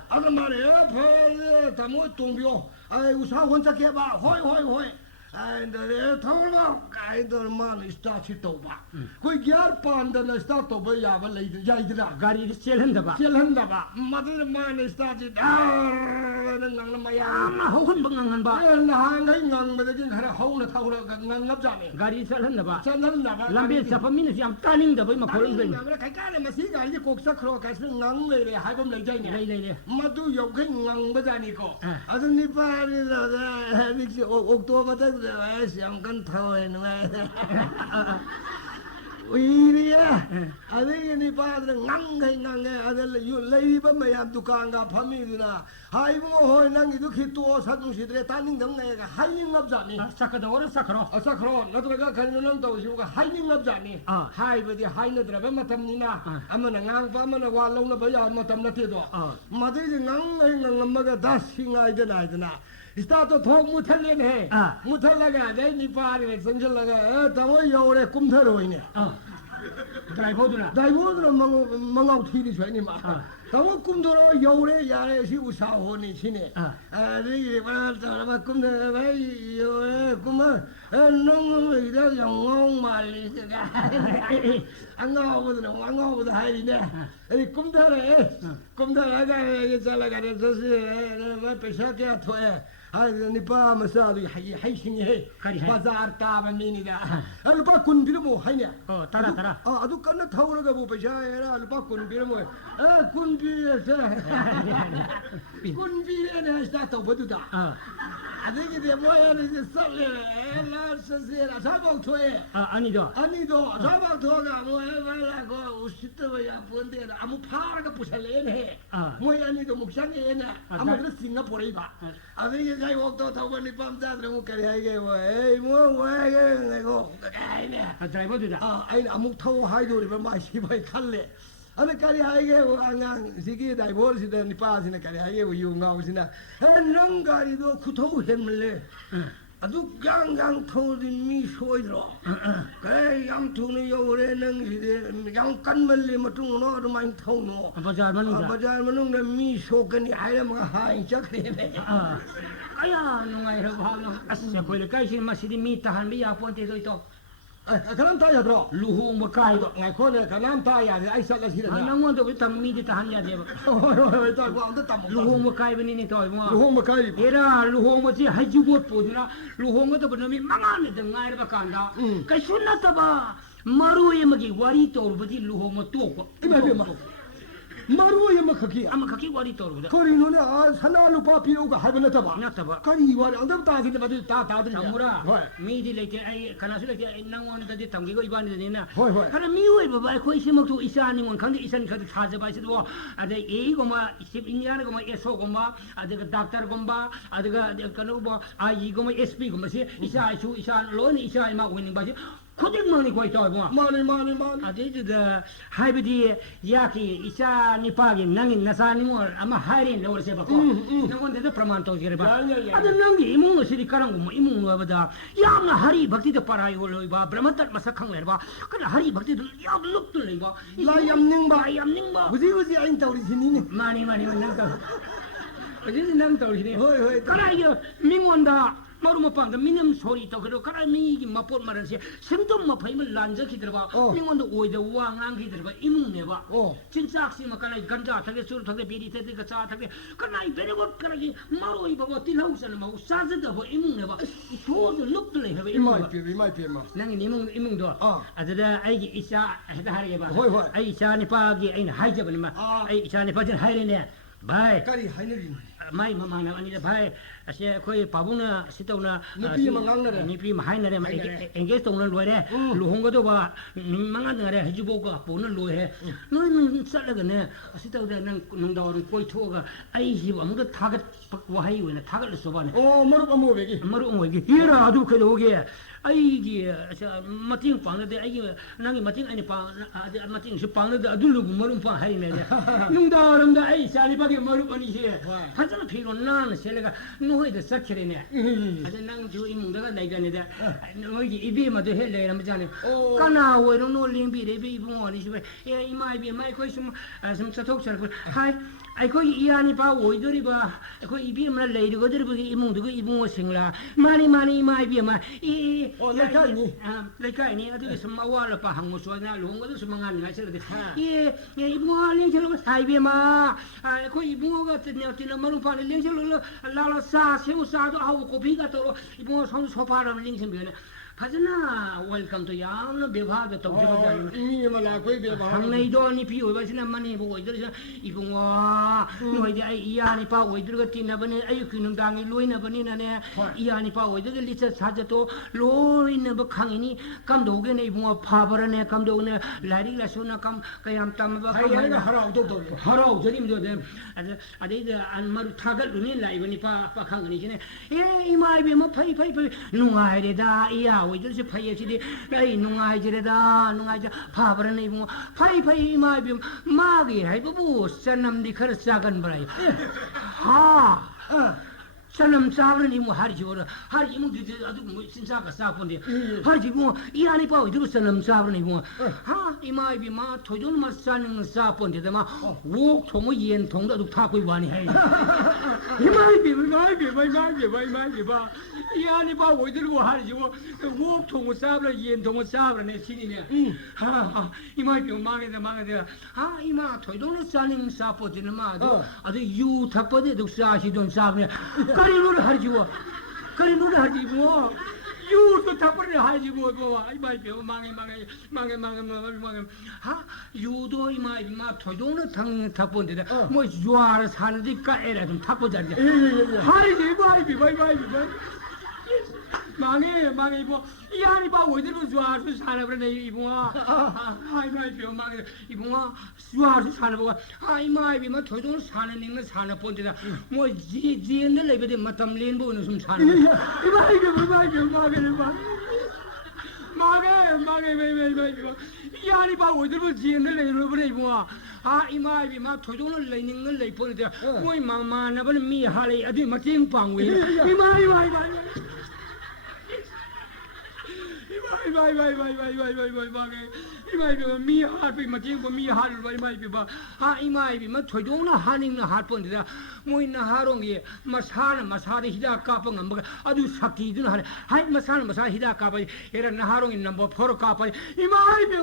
아들 말이야 벌 다모 동bio 아이 우사원 자게 봐 호이 아이들 타올라 가이들 만 스타트 또봐 거기 길 판다나 스타트 또봐 야발 레이드 야이드라 가리 셀한다 봐 마들 만 스타트 낭나 마야 허훈 방랑한 봐 나한가 낭바데 가라 하우나 타오라 낭납자네 가리 셀한다 봐 짠난다 봐 람비 잡으면 ям 따닝다 봐 막고는 거 나라 가까네 마시가 이제 곡사크로 가서 낭레레 하범 레이자네 레이레레 마두 욕게 낭바자니고 아드니 파리라다 믹시 옥토바다 왜想跟头哎， 위리야. 아들이 빠들 낭해 아들 레이버 마야 두칸가 파미드나 하이봉 호이 낭이도 키또 사중시들의 단ning 덩내가 하이닝 없자니. 사카다 오라 사카로. 사크로 너들가 가는 놈도 오시고 하이닝 없자니. 하이버디 하이너들아 마탐니나. 아무나 낭파 아무나 와롱나 봐야 마탐나 때도. 마들이 낭마가 다싱아이드나이드나. 스타트 통 못할래네. 못할라가 내 니파리 선절라가 당어 여울에 꿈터로이네. 드라이버드나. 다이버드는 망아우 티리 줘니 마. 당어 꿈터로 여울에 야래시 우사호니 치네. 아니 말하자마 꿈터 왜 여울에 꿈은 농을 이래 영웅 말리가. 안 가오거든 하이네. 이 꿈터라가 이게 잘라가는 소시 왜 배셔게 토해. هذا نبا مسادو حيشني بازار تابع مينيدا البا كون بيرمو هينيا ترى ادو كنا ثورغا بو بجايرا البا كون بيرمو كون بي انا اشتاتو بدودا هذيك دي مويا دي سبل لا سيرا سابو توي 아니죠 سابو توغا مويا لا كو وشتويا بوندي 아무 파라가 부살레네 مويا 아니도 목상에나 아무 그런 싱가포르 봐 아니 cái ô tô thâu bên đi bơm ra rồi một cái này cái vậy muốn quay cái này cô cái này 드라이버드다. anh là một thâu hai đôi thì mai chỉ phải khăn lệ anh cái này cái anh ngang gì cái đại bố thì đi pa thì cái này cái dùng ngầu thì nè anh nâng cái đi đó khu thâu thêm lệ 아주 강강 터진 소이로 그 양통이 요래 능이데 양간 멀리 뭐 중노 많이 터노 바자르만은 미소근이 하이라마 하인 작리네 아야 농아이라고 하노 아싸 거기 가이신 마시디 미타한 미야 폰테도 또 그럼 다야 들어 루홍 뭐 가이도 ngày 코네 그럼 다야 아이 살라 시다 나무도 비tam 미디 타한야 돼 루홍 뭐 가이베니 또 뭐 루홍 뭐 가이 에라 루홍 뭐지 하지고 보드라 루홍 것도 보면 망하네 등아이라 간다 그 순나타바 마루에 먹이 와리 또르버지 루홍 뭐 또고 이마베마 마루에 뭐 그게 아마 그게 와리 또르버다 거리노네 산나루 파피로가 하버나 타바 나타바 거리 와리 안다 따지는 바들 다들 장무라 미디 레게 아이 카나스 레게 낭원다디 당기고 이반이데나 호이 카나 미오이 바바 코이 시목도 이사닝원 강데 이사니 카드 찾아봐시도 아데 에이고마 십인야르고마 에소고마 아데가 닥터고마 아데가 카노바 아이고마 에스피고마시 이사이슈 이사 로니 이사이마 위닝 바시 코딩만이 거의 또 뭐. 마니. 아디드가 하이비디 야키 이사 니파기 낭인 나사니월 아마 하이린 레월세 바고. 너건데도 프라만 토지레 바. 아드 낭기 이몽노 시리 까랑고 뭐 이몽노 바다. 야나 하리 박티도 파라이 올로이 바 브라마탄 마사캉 레 바. 그나 하리 박티도 야 룩도 레 바. 라얌닝 바. 우지 아인 타우리 시니니. 마니 낭타. 우지 낭타 우리니. 호이. 까라이요 민원다. 마루마 빵다 미남 소리 또 그러 카라미기 마포 마르시 생돈 마파이면 란자 기들바 민원도 오이데 왕랑 기들바 이문네 봐 진짜 악시마 카나 간자 타게 술 타게 비리 테데 가차 타게 카나 베레고 카라기 마루 이바고 틸하우스는 마 우사즈도 보 이문네 봐 소도 룩들레 해 이마이 마 낭이 이문도 아자다 아이기 이샤 해다 하게 봐 호이 아이 이샤니 파기 아이 하이자버니 마 아이 이샤니 파진 하이레네 바이 까리 하이너리 마이 마마나 아니다 바이 아시아 거의 바부나 시도나 니피 망강나래 니피 마하이나래 마 engage 동는 로래 루홍거도 봐 망한나래 해주보고 보는 로해 너는 살라가네 시도다 난 농다원 거의 투어가 아이지 아무도 타겟 와하이 왜나 타겟을 써봐네 머루 아무베기 머루 아무베기 이라 아주 그래도 오게 아이기 마팅 빵는데 아이기 나기 마팅 아니 빵 마팅 시 빵는데 아둘루고 머루 빵 하이네 농다원다 아이 살이바게 머루 아니시 하잖아 피로 나는 셀레가 노이데 삭케레네 아데 낭주 이문다가 나이가네데 노이기 이비마도 헬레 남자네 까나 오이로 노 링비레 비부모니 시베 야 이마이비 마이 코이 좀 차톡 차고 하이 아이코이 이아니 바 오이도리바 아이코이 이비마 레이르거들 비 이문도 이부모 생라 마니 이마이비 마이 레카이니 아데 스마와라 파 항모소나 롱거도 스망한 나실데 예 이부모 링sel로 하이비마 아이코이 이부모가 뜨네 마루 파 링sel로 라라 사 세우 사도 하고 고비가 또 이부모 손 소파람 링sem 비네 파즈나 웰컴 투 야는 베바도 또 저거 이 말아 거기 봐 항내도 니 비오 버스나 마니 보고 이들서 이봉와 너희들 이야니 파 오이들가 티나버니 아유 그놈당이 로이나버니나네 이야니 파 오이들 리차 사자도 로이나버 강이니 감도게네 이봉와 파버네 감도네 라리라소나 감 그냥 담바 하이가 하라우도 하라우 저림도 돼 아데이데 안마루 타갈루니 라이버니 파 강이니네 에 이마이비 뭐 파이 누가이레다 이야 오이들서 파이에시디 에이 누가이지레다 누가이자 파버네 이봉 파이 이마이비 마기 하이버부 산남디 커르사간 버라이 하 산남 사브르니 뭐 하리지오라 하리 뭐 디디 아주 뭐 신사가 사건데 하리 뭐 이안이 봐 이거 산남 사브르니 뭐하 이마이비 마 토존 마 산능 사건데 마 옥통의 연통도 아주 타고 와니 해 이마이비 봐 이안이 봐 오이들고 하리지 뭐 옥통의 사브르 연통의 사브르네 신이네 하 이마이비 망해다 하 이마 토존 산능 사건데 마 아주 유탁버데도 사시돈 사브네 그리노를 하지 뭐 유도 타버려 하지 뭐 이마이 뼈 망해 하 유도 이마이 마 토종을 당 타본데 뭐 유아를 사는데 까에라 좀 타보자지 하지 망해 뭐 이안이 봐 어디로 좋아서 사는 그러네 이봉아 하이마이 뼈 망해 이봉아 좋아서 사는 거가 하이마이 뭐 토종을 사는 님은 사는 본데다 뭐 지엔들 레베데 마탐 렌보는 좀 사는 이마이 이안이 봐 어디로 지엔들 레베데 이봉아 이마이 마 토종을 레닝을 레 본데 뭐 마마나버는 미 하래 어디 마팅 방웨 이마이 이마이비 미하르비 마팅고 미하르 이마이비바 이마이비 마 토종나 하닝나 할뻔데다 모이나 하롱이 마사르 히다 까뻥 안 먹어 아주 삭기든 하래 마사 히다 까봐 에라나 하롱이 넘버 포르 까봐 이마이비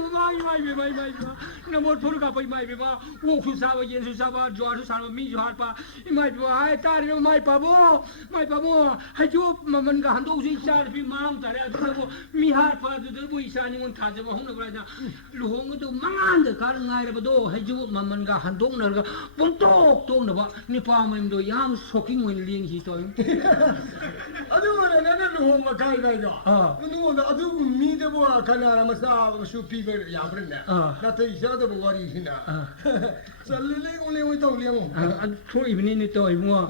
넘버 포르 까봐 이마이비바 오쿠사바 예수사바 조아르 사바 미주하르바 이마이비바 따르 마이바보 하주 마만가 한도시 차르비 마음 따라 아주고 미하르바도 뭐 이사님은 다져봐 홍나 그러냐 루홍도 망한데 가는 아이라도 해주고 만만가 한동나가 뽕똑똑나봐 니파함도 양 소킹 원 링시도 아주가 나는 루홍가 가이가이다 누구나 아주 미대보아 가나라 마사 슈피버 야브르네 나한테 이사도 뭐리 히나 살레레 올레 도리모 토이브니 또 이모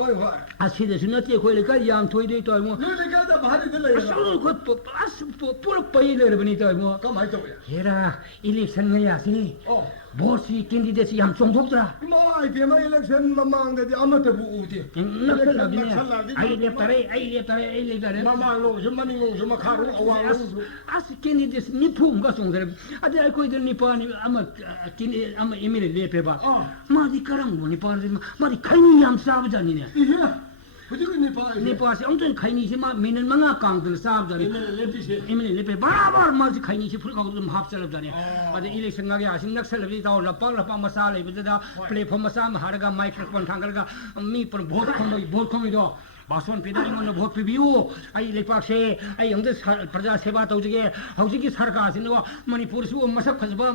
아시데스나 제코리가 양 토이데 또 이모 너네가 바리들래 아주 그 아스 뿌르 빠이레 버니 또 이모 가만히 있어 얘라 일렉션 거야지 보시 캔디데스 양 종속더라 마이 베마 일렉션 마망데 아마도 부우디 naksalabine ay leptare 마망로 좀만이고 좀 카로 어왕로 as 캔디데스 니품 가 송들 아데 알코이들 니파니 아마 캔디 아마 이미레 레페바 마디 카랑 뭐 니파니 마디 카이니 얌 사브자니네 네파시 엄청 카이니시마 미는 mga 강들 사브자니 이미레 레페 바라바라 마지 카이니시 풀가고 좀 합살업자니 아데 일렉 생각이 아신 낙살업이 다 라빵 마사라 이브다 플랫폼 마사 하르가 마이크로폰 탕갈가 미पर भोट खमिदो भाषण पिदा इमन भोट पिबियो आई लेपासे आई अंग प्रजा सेवा तौजगे हौजिकी सरकारसिनो मणिपुर सु मसक खजबा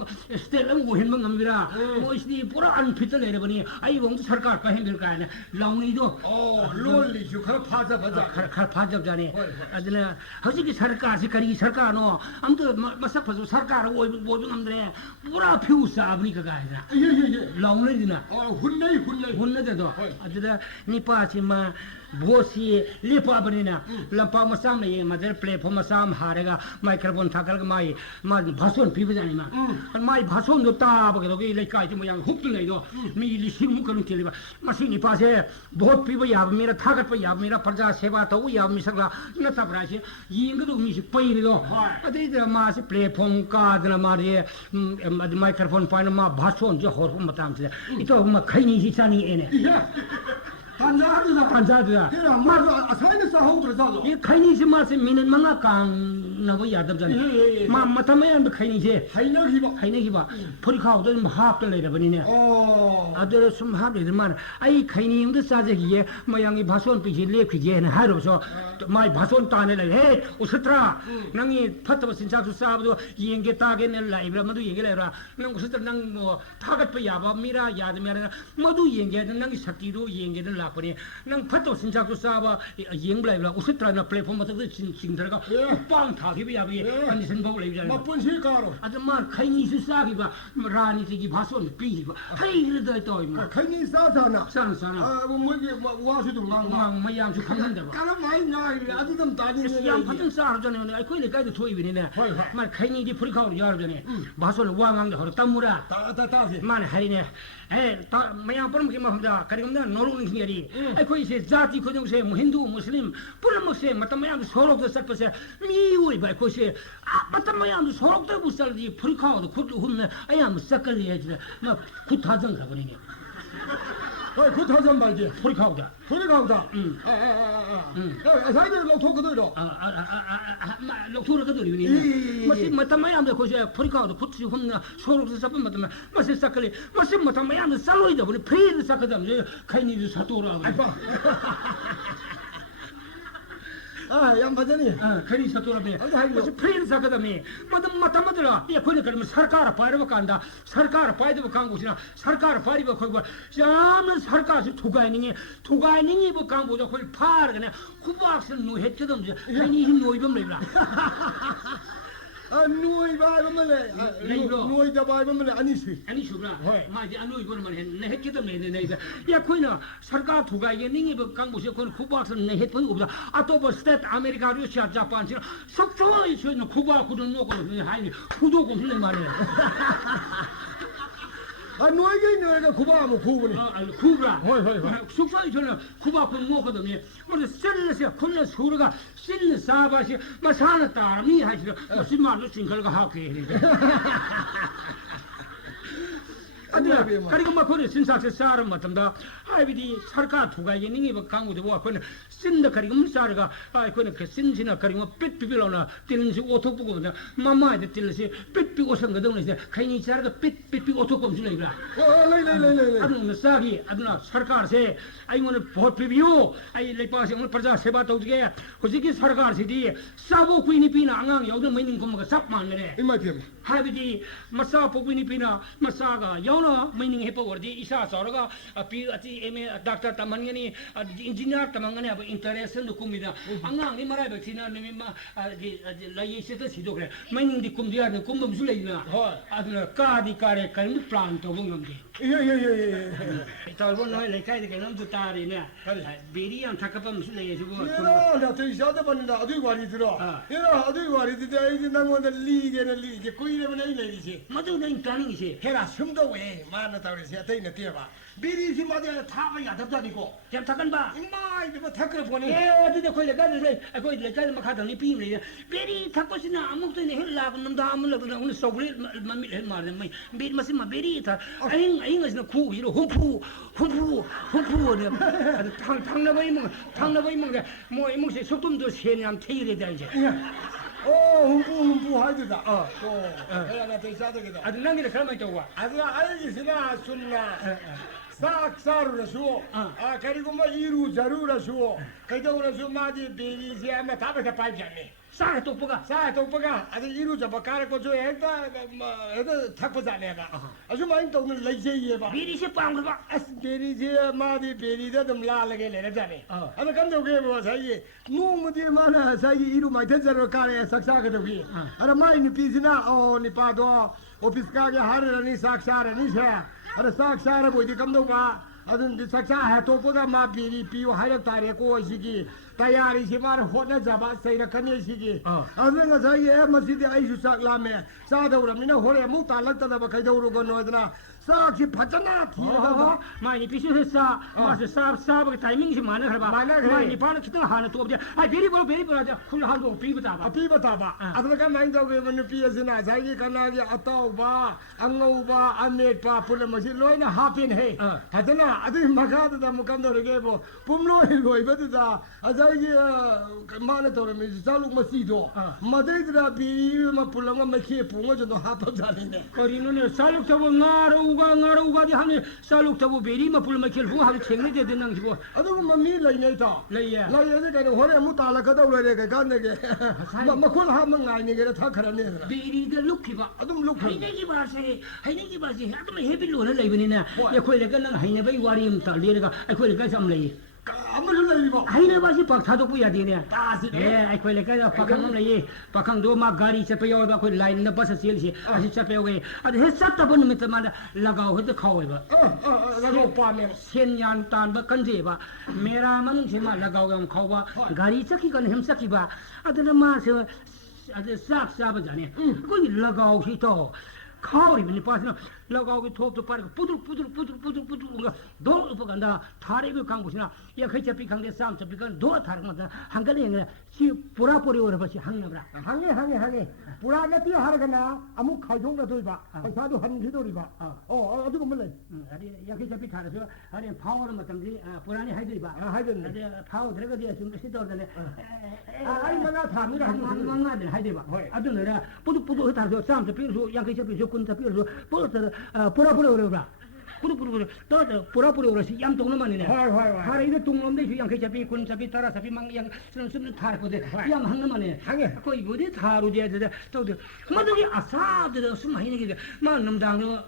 स्टेट अम गोहिन मंगमबिरा मोइसनी पूरा अनफिट लेरबनी आई वंग सरकार कहें बिल काने लाउनीदो लोली जु खर फाजब जाने अदना हौजिकी सरकार से करी सरकार नो हम तो मसक फजो सरकार ओइ नमद्रे पूरा फ्यूस आबनी का गायना लाउनी दिना हुन्नै दो अदना निपाचिमा बोसी लिपा बनिना लंपा मसाम ने मदर प्लेटफॉर्म मसाम हारेगा माइक्रोफोन थाकल माई भाषण पीब जानी माई भाषण दो ताब के दोगे लेकाय जो yang हुक नै दो मी लिसिंग मु कनु तेलिबा मसी निपासे भोट पीब याब मेरा थागत प याब मेरा प्रजा सेवा तो याब मिसला न तबरासे यिंग दो मी पई दो अदे मा से प्लेटफॉर्म का दना मारे माइक्रोफोन पाइन मा भाषण जो होर मताम से इतो म खैनी हि सानी एने 반자하다. 반자드야. 그래, 맞아. 아사이는 싸우더라, 자도. 이 카이니시 마세 미는 망아 강 나고 야답잖아. 마 마타마야 카이니시. 하이냐기봐. 카이니기바. 포리카우도 좀 합들 내려 버리네. 어. 아들 숨 합들 말. 아이 카이니임도 싸제기에 마양이 바손 피지 레퀴게는 하로서 마이 바손 따내래. 해. 오스트라. 낭이 파트버 신작수 싸브도 이행게 따게네 라이브라 모두 얘기해라. 낭 오스트라 낭뭐 타갓 야바 미라 야드미라 모두 이행게는 낭이 삭기도 이행게는 라거니. 낭 파트버 신작수 싸바 이행블라이브라 오스트라나 플랫폼 모두 징들가 빵 타기비 야비 아니 생각 레이브라. 맞본실 가로. 아주 말 카이니스 싸기바 라니지기 바손 비기바. 하이르다 또 뭐. 카이니 싸잖아. 산산아. 아, 뭐 이게 와서도 막 마양수 강한다. 까라 많이 나 아주 좀 다니네. yang pateng sar jane ne ai koi le kai de thoi bi ne ma khai ni di phuri khaw yar jane ba so le wa ngang de hor tamura 따따따지. ma ne hari ne ta ma yang param ki ma hamda kari gam na noru ni yari ai koi se jati ko jong se hindu muslim pur mo se matam yang sorok de sat pa se mi oi ba ko se matam yang sorok de bu sal di phuri khaw de khut hum ne ai am sakal ye jane ma khut ha jang kha bani ne 어, 그 타잔 말지. phuri khaw da 소리 가온다. 사이드 로토 그대로. lok thura ka dori ni masi matamaya am ko se phuri ka ko tsi hum na sorok se sap matama masi sakali masi matamaya am saloi da bole phri sa ka dam je khai ni sa to ra 아, 양반자니. khai ni sa to ra be masi phri sa ka dam ni matama dra ye khoi ka sarkar paira ba kanda sarkar paida ba kang usina sarkar pairi ba khoi ba jam sarkar se thugai ni ba kang bo ja khoi phar ga ne khubak se no het dam je khai ni hin noi bam le bla 아, 누이 바이범을 누이 다 바이범을 아니시. 아니 슈브라 마지 안노이 보는 말에 내 했기도 내내 야 코이나 सरकार थुगाइए नहीं है कांगबुसे कोन खुबाक्स ने हेत पनि उबदा अतो बो स्टेट अमेरिका रसिया जापान छ सक्छो इछो न खुबा खुदन नो को हाइ खुदो को सुने मारे 아, 누이가 구바하면 구분이. खुबरा होय होय होय. सक्छो इछो न खुबा को नो को दने मतलब सेलसे कोन सुरगा सिल साबासी मसान तारमी हाइ छ सिमानो सिंगल का हाके 아니야. 그리고 막 거기 신사세 사람 같은다. 아이비디 सरकार थुगाइए नहीं है कांगो de वो कोन सिंध करिगो मुसारगा आ कोन के सिंसिना करिगो पिट पिबिलोना तिलन से ओथो पुगो ना मामा de तिलन से पिट पिगो संग दने से खाइनी चारगा पिट पिट पिगो ओथो कोम सुने इब्रा ले अदुन सागी अदुना सरकार से आई मोने बहुत पिबियो आई लेपा से मोने प्रजा सेवा तौगे होजिकी सरकार से दी साबो कुइनी पिना अंगांग याउदो मैनिंग कोमगा 삽 मानने 이마티엠. 하비디 마사 포구니 피나 마사가 야오나 미닝 해퍼 워디 이사 저러가 피 아티 에메 닥터 타만가니 인지니어 타만가니 아버 인터레스 누쿠미다 안강니 마라이 베티나 니마 라이세트 시도 그래 미닝 디 쿰디아는 쿰범 줄레이나 아드나 까디 까레 칼니 플란토 봉감디 예예예예. talbon no le kai de que non tutari ne berian takapam sule jugo 얘라 나 대샤다 봤는데 어디 와리 들어. 얘라 어디 와리 들어. 이제 나한테 리게는 리게 꾸이려면 이 레이지. madu na intani ise 해라 숨도 왜 많았다 그래서 대는 뛰어봐. 비리지 마대 타봐야 답답이고. jam takan ba 임마 이제 뭐 댓글 보니. 어디데 거기 가는 래 거기 래 가는 막 하더니 비밀이 베리 타고시나 아무것도 내 헬라 놈다 아무나 그냥 오늘 소불이 맘이 해 말네 뭐 베리 마시 마 베리 타 아잉 아잉은 구 이로 홈푸 네 탕나바이 뭐 이모시 속돔도 세냠 테이레 다 이제 흠푸 하이드다. 또 해라 나 대샤다 그다. 아들 남기를 그러면 또 와. 아주 알기시나 순나. 싹사루라 수오. 그리고 뭐 이루 자루라 수오. 그저우라 수 마디 비리지 아마 답에 파이잖니. 싸게 또 뭐가 사 똑바가 아주 이루 잡아 가르고 줘 했다 뭐 애들 탁보자네가. 아주 많이 또는 레이제예 봐. 비리시 빵을 봐. 비리지 마디 비리다 좀 라라게 내려자네. 아마 감독에 뭐 사이 너무들 많아 사이 이루 많이 된자로 가래 싹싹하다 위. 아라 많이 비지나 니 파도 오피스 가게 하르라니 싹싹하니 세. अरे साक्षार बोई कम दो का अदन साक्षा है तो पगा मा पीरी पियो हायक तारे को इसी की tayari si mar hotna jaba sai ra kane si gi adanga sai ye masjid ai su sak la me sa da ura mina hore mu ta lak ta da ba kai da uru go no dana sa ki phajana thi 어, 많이 비슷했어. 맞아, 사업의 타이밍이 많아 그래 봐. 많이 바로 기타 하나 또 없지. 아, 베리버라 자. 쿨 한도 비부다 봐. api bata ba adanga main da ge manu pi asina sai gi kana gi ataw ba angau ba amet ba pula ma si loi na hapin he hadana adu maga da mukam do ge bo pum loi goi ba da azai gi ma na to me sa lu ma si do ma dai da pi ma pula ma ke pu ngo jo ha pa ja ni ne 거리는 살룩타고 나로우가디 하니 살룩타고 베리마 불마 켈후 하도 챙내 되는 기보. adu ma mi lai nei ta lai ye ge hore mu ta la ka do le ge ga ne ge ma khul ha ma ngai ne ge tha khara ne 베리가 룩히바. adum luk 하이네기 바세 아도 헤빌로는 레이브니나 야코이레가 난 하이네바이 와리임 탈리레가 아코이레가 삼레이 amalu lai ba 하이네바시 박타도 부야 되네 ta si 예 아코이레가 박항 레이 박항도 마 가리 쳬페요 바 코이 라인 나 버스 셀시 아시 쳬페요게 아도 헤사타 본 미트만 लगाओ हेत खाओ बा lagau pa me सेन्यान तान ब कंजे बा मेरा मन छिमा लगाओ गम खाओ बा गाड़ी चकी कन हम सकी बा अदन मा से अदे साफ साफ जाने कोई लगाओ ही तो खाओ रि नि पास लगाओ के थोप तो पर पुदुर दो उपगंदा थारे भी कांग बुसना या खै चपी खांगे साम चपी कन दो थार मत हंगले हंगले सी पूरा पूरी ओर बसी हंगनब्रा hange pura na ti har gana amu khai jong na doi ba paisa du han thi dori ba adu ko male अरे या खै चपी थारे सो अरे पावर मतम जी पुरानी हाइदरी बा haiden अरे पाव 들어가 दिया सुन सी दरने ai mana tha mi ra 망가 될 하이데바 아두너라 뿌두 타서 쌈서 비르소 양케 셔비소 군타 비르소 뿌라뿌라 오래라 뿌르뿌르 떠서 뿌라뿌라 오래시 얌 동놈만이네 하라 이거 동놈데 양케 셔비 군 셔비 따라 셔비 망양 쓰는 타르거든 양 한놈만이 hange 거기 뭐데 타로 돼야 저도 뭐들이 아사들 숨 많이 내게 만 놈당도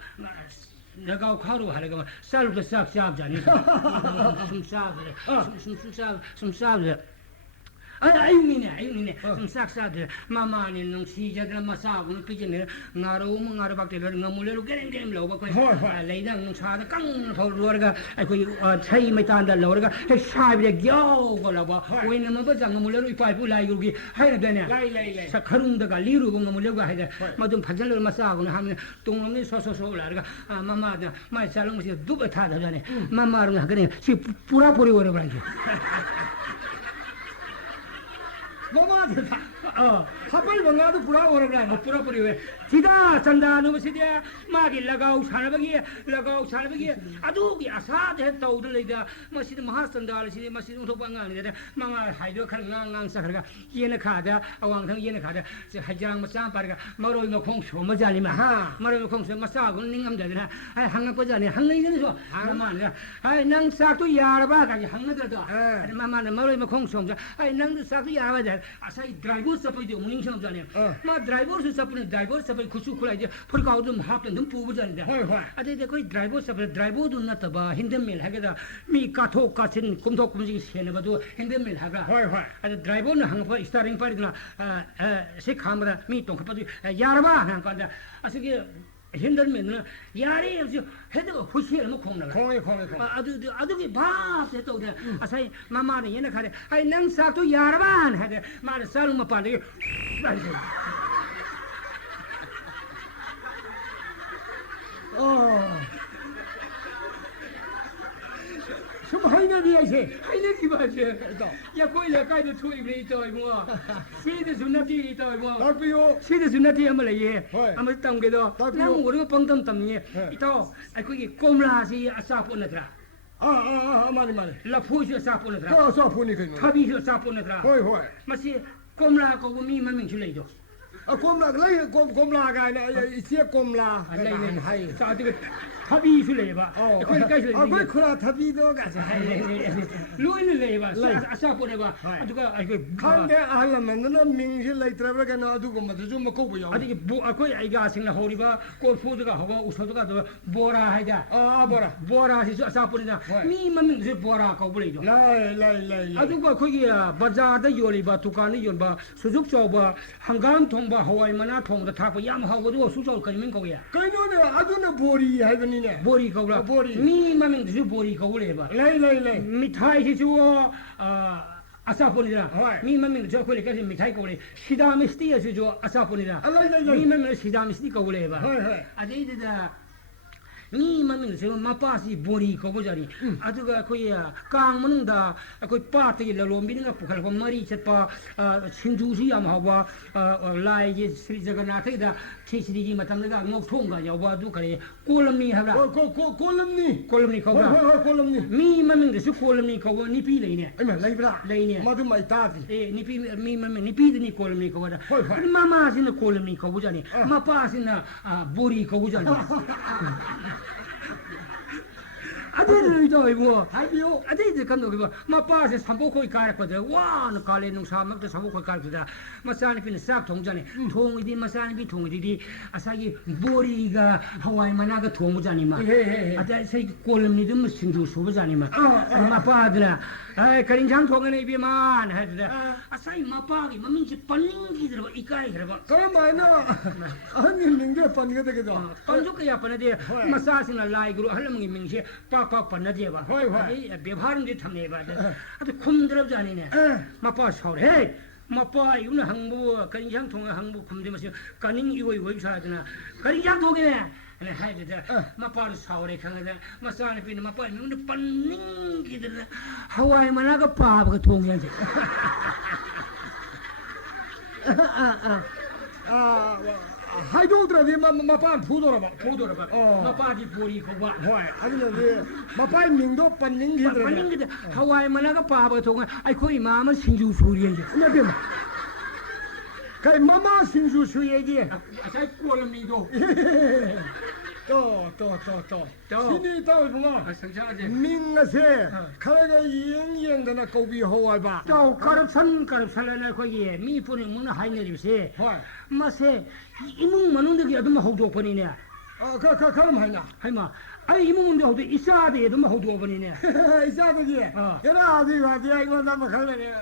내가 가로 하려고 쌀도 싹싹 자니 숨 아유미네 좀 싹싹들 마마니 능 시자들 마사고는 삐지네 나로 박대를 너물레로 게랭게랭 러고 거 레이당 능 차다 깡 더르가 아이고 차이 메탄다 러가 샤비에 겨고라고 왜는 뭐 버장 너물레로 이파이부 라이고기 하이나 되네 라이 사카룬다가 리루고 너물레고 하이다 뭐좀 파절로 마사고는 하면 동놈이 소소소 라가 마마다 마이 살롱시 두베 타다 전에 마마로 그래 시 뿌라뿌리 오래 버라지 mama ta hapal banga du pura ora bla पूरा पूरी हुए सीधा चंदा नु सीधा मागी लगाओ छानबगी अदु की आसाद है तौद लेदा मसिद महासंदाल सिदे मसिद उठो बंगाल ने मामा हाइदो खर ngang सकरगा येन खादा अवांग थंग येन खादा से हजांग मचा पारगा मरोय मखों सोम जाली मा मरोय मखों से मसा गुन निंगम जादना हाय हंग पजाने हंग ने सो मामा ने हाय नंग साक तो यारबा का हंग ने तो मामा ने मरोय मखों सोम जा हाय नंग साक तो यारबा जा आसाई ड्राइवर सपै दो मुनिंग सोम जाने मा ड्राइवर से सपने ड्राइवर सपै खुसु खुलाइ जे फरकाउ दम हापन दम पुबु जाने अदे कोई ड्राइवर सपै ड्राइवर दु न तबा हिंदम मेल हागदा मी काथो कासिन कुमथो कुमजि सेने बदु हिंदम मेल हागा अदे ड्राइवर न हंग प स्टारिंग पारिगना से खामरा मी तोंख पदु यारबा हंग कादा असगे हिंदन में न यारे जो हेदो खुशी न खोंग न khong अदु के बाप से तो असै मामा ने ये न खारे आई नंग साक तो यारबान है मारे साल म पाले sum haine bi ai se हाइने की बात है या कोई लकाई तो छुई भी तो मो सीधे सुनती तो मो tak pi yo सीधे सुनती हम ले ये होय हम तम के तो नंग वो पंगतम तम ये इतो आई कोई कोमला सी असाप नत्रा mani लफू से असाप नत्रा to so fu ni kai no थबी से असाप नत्रा hoi मसी कोमला को मी ममिंग छु ले दो kom la ga na sia kom la ले hai सा दे थबी छु ले बा कोई काय छु koi khura thabi do ga sa Lewin ले बा असाप ने बा अदुगा आई कोई khang de ahla man na ming ji lai tra ba ga na adu ko ma ju ma ko bu yo अदि कोई आई गा सिंग होरी बा को फुदगा हवा उसोदगा तो बोरा हाइदा बोरा से असाप ने मी ममिंग से बोरा को बुले दो lai अदुगा कोई बाजार दा योली बा दुकान योन बा सुजुक चौबा हंगाम थोंबा हवाई मना थोंग दा थाप याम हाव दो सुजो कनिमिन को या kai no ne adu na bori hai ba ni ne बोरी कौला बोरी मी ममिंग से बोरी कौले बा lai मिठाई से जो 아사포니라 미만민 저 콜리 까지 미ठा이 거래 시다미스티에서 저 아사포니라 미만민 시다미스티 거래 봐 아데이다 미만민 저 마파시 보리 거고자니 아두가 거기야 강문다 거기 파트기 lalom비가 부칼 거 머리 쳇파 신주시 야마와 라이지 스리자가나테다 체시리지 마탐가 ngokthong가 야와두 그래 콜럼니 하라 콜럼니 거가 콜럼니 미만민 저 콜럼니 거고 니피 레이네 아이마 레이브라 레이네 마두 마이 따지 에 니피 미만민 니피드니 콜럼니 거다 마마시는 콜럼니 거고자니 마파시는 보리 거고자니 아들 저이고 하이비오 아들 간도 그 마파세 삼보코이 가르거든 와는 갈래 농사 먹도 삼보코이 가르거든 마사니 핀 싹 통자니 통이디 마사니 비 통이디 아사기 보리가 하와이 만나가 통무자니마 아다 세 꼴음니도 무슨 주 소부자니마 마파드라 아이 그린장 통에네 비만 하드라 아사이 마파기 마민지 빨링기 들어 이까이 그래 그럼 마이나 아니 민게 판게 되게도 panjukaya panade masasina laiguru halmangi mingse papa panade ba ade ବ୍ୟବ하는 데 탐내 봐 아주 쿰드럽지 아니네 마빠 사오래 헤이 마빠 이거는 항부 간장 통에 항부 쿰드면서 간인 이거 사야 되나 간장 통에 네 하이데 마빠를 사오래 강하다 마사는 비는 마빠 이거는 pannin기들 하와이 만나가 바보가 통이야지 하이도드라디 마판 푸도라바 마빠디 보리 거봐 호이 아니네 마파이 민도 판닝기드라 pannin기들 하와이 만나가 바보가 통아 아이 거기 마마 신주 소리인지 나비 가이 마마 신주 수예기 아사이 꼴미도 또 신이 따오구나 성장하지 민가세 카라가 이행이행다나 고비 호와이바 또 가릅산라나 거기에 미분이 문을 하이내리세 마세 이문 만원들이 어떤 호도 버리네 그럼 하냐 하이마 아이 이문도 호도 이사데 어떤 호도 버리네 이사도지 여라 아디가 이거 나마 칼레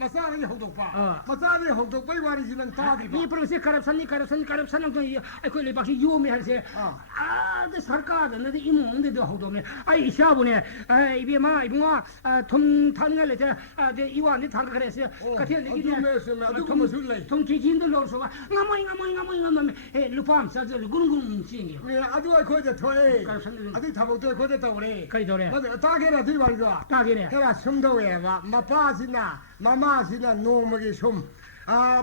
마사리 호도파 마사리 호도 빠이와리지는 따디바 이 프로세 가릅산 그 아이고 레바시 요미 할세 그 सरकार ने इमों दे दो होदो में आई इशाबु ने आई बेमा इबुआ तुम थांगा ले दे इवा ने थांगा करे से कथे लेगी ने तुम चीजिन दो लोग सोवा ngam ए लुपाम सा जो गुन चिंगे 아주 거제 토에 아주 타복도 거제 타오래 कई दोरे 따게라 뒤발가 따게네 해라 숨도에 마파시나 마마시나 노먹이 숨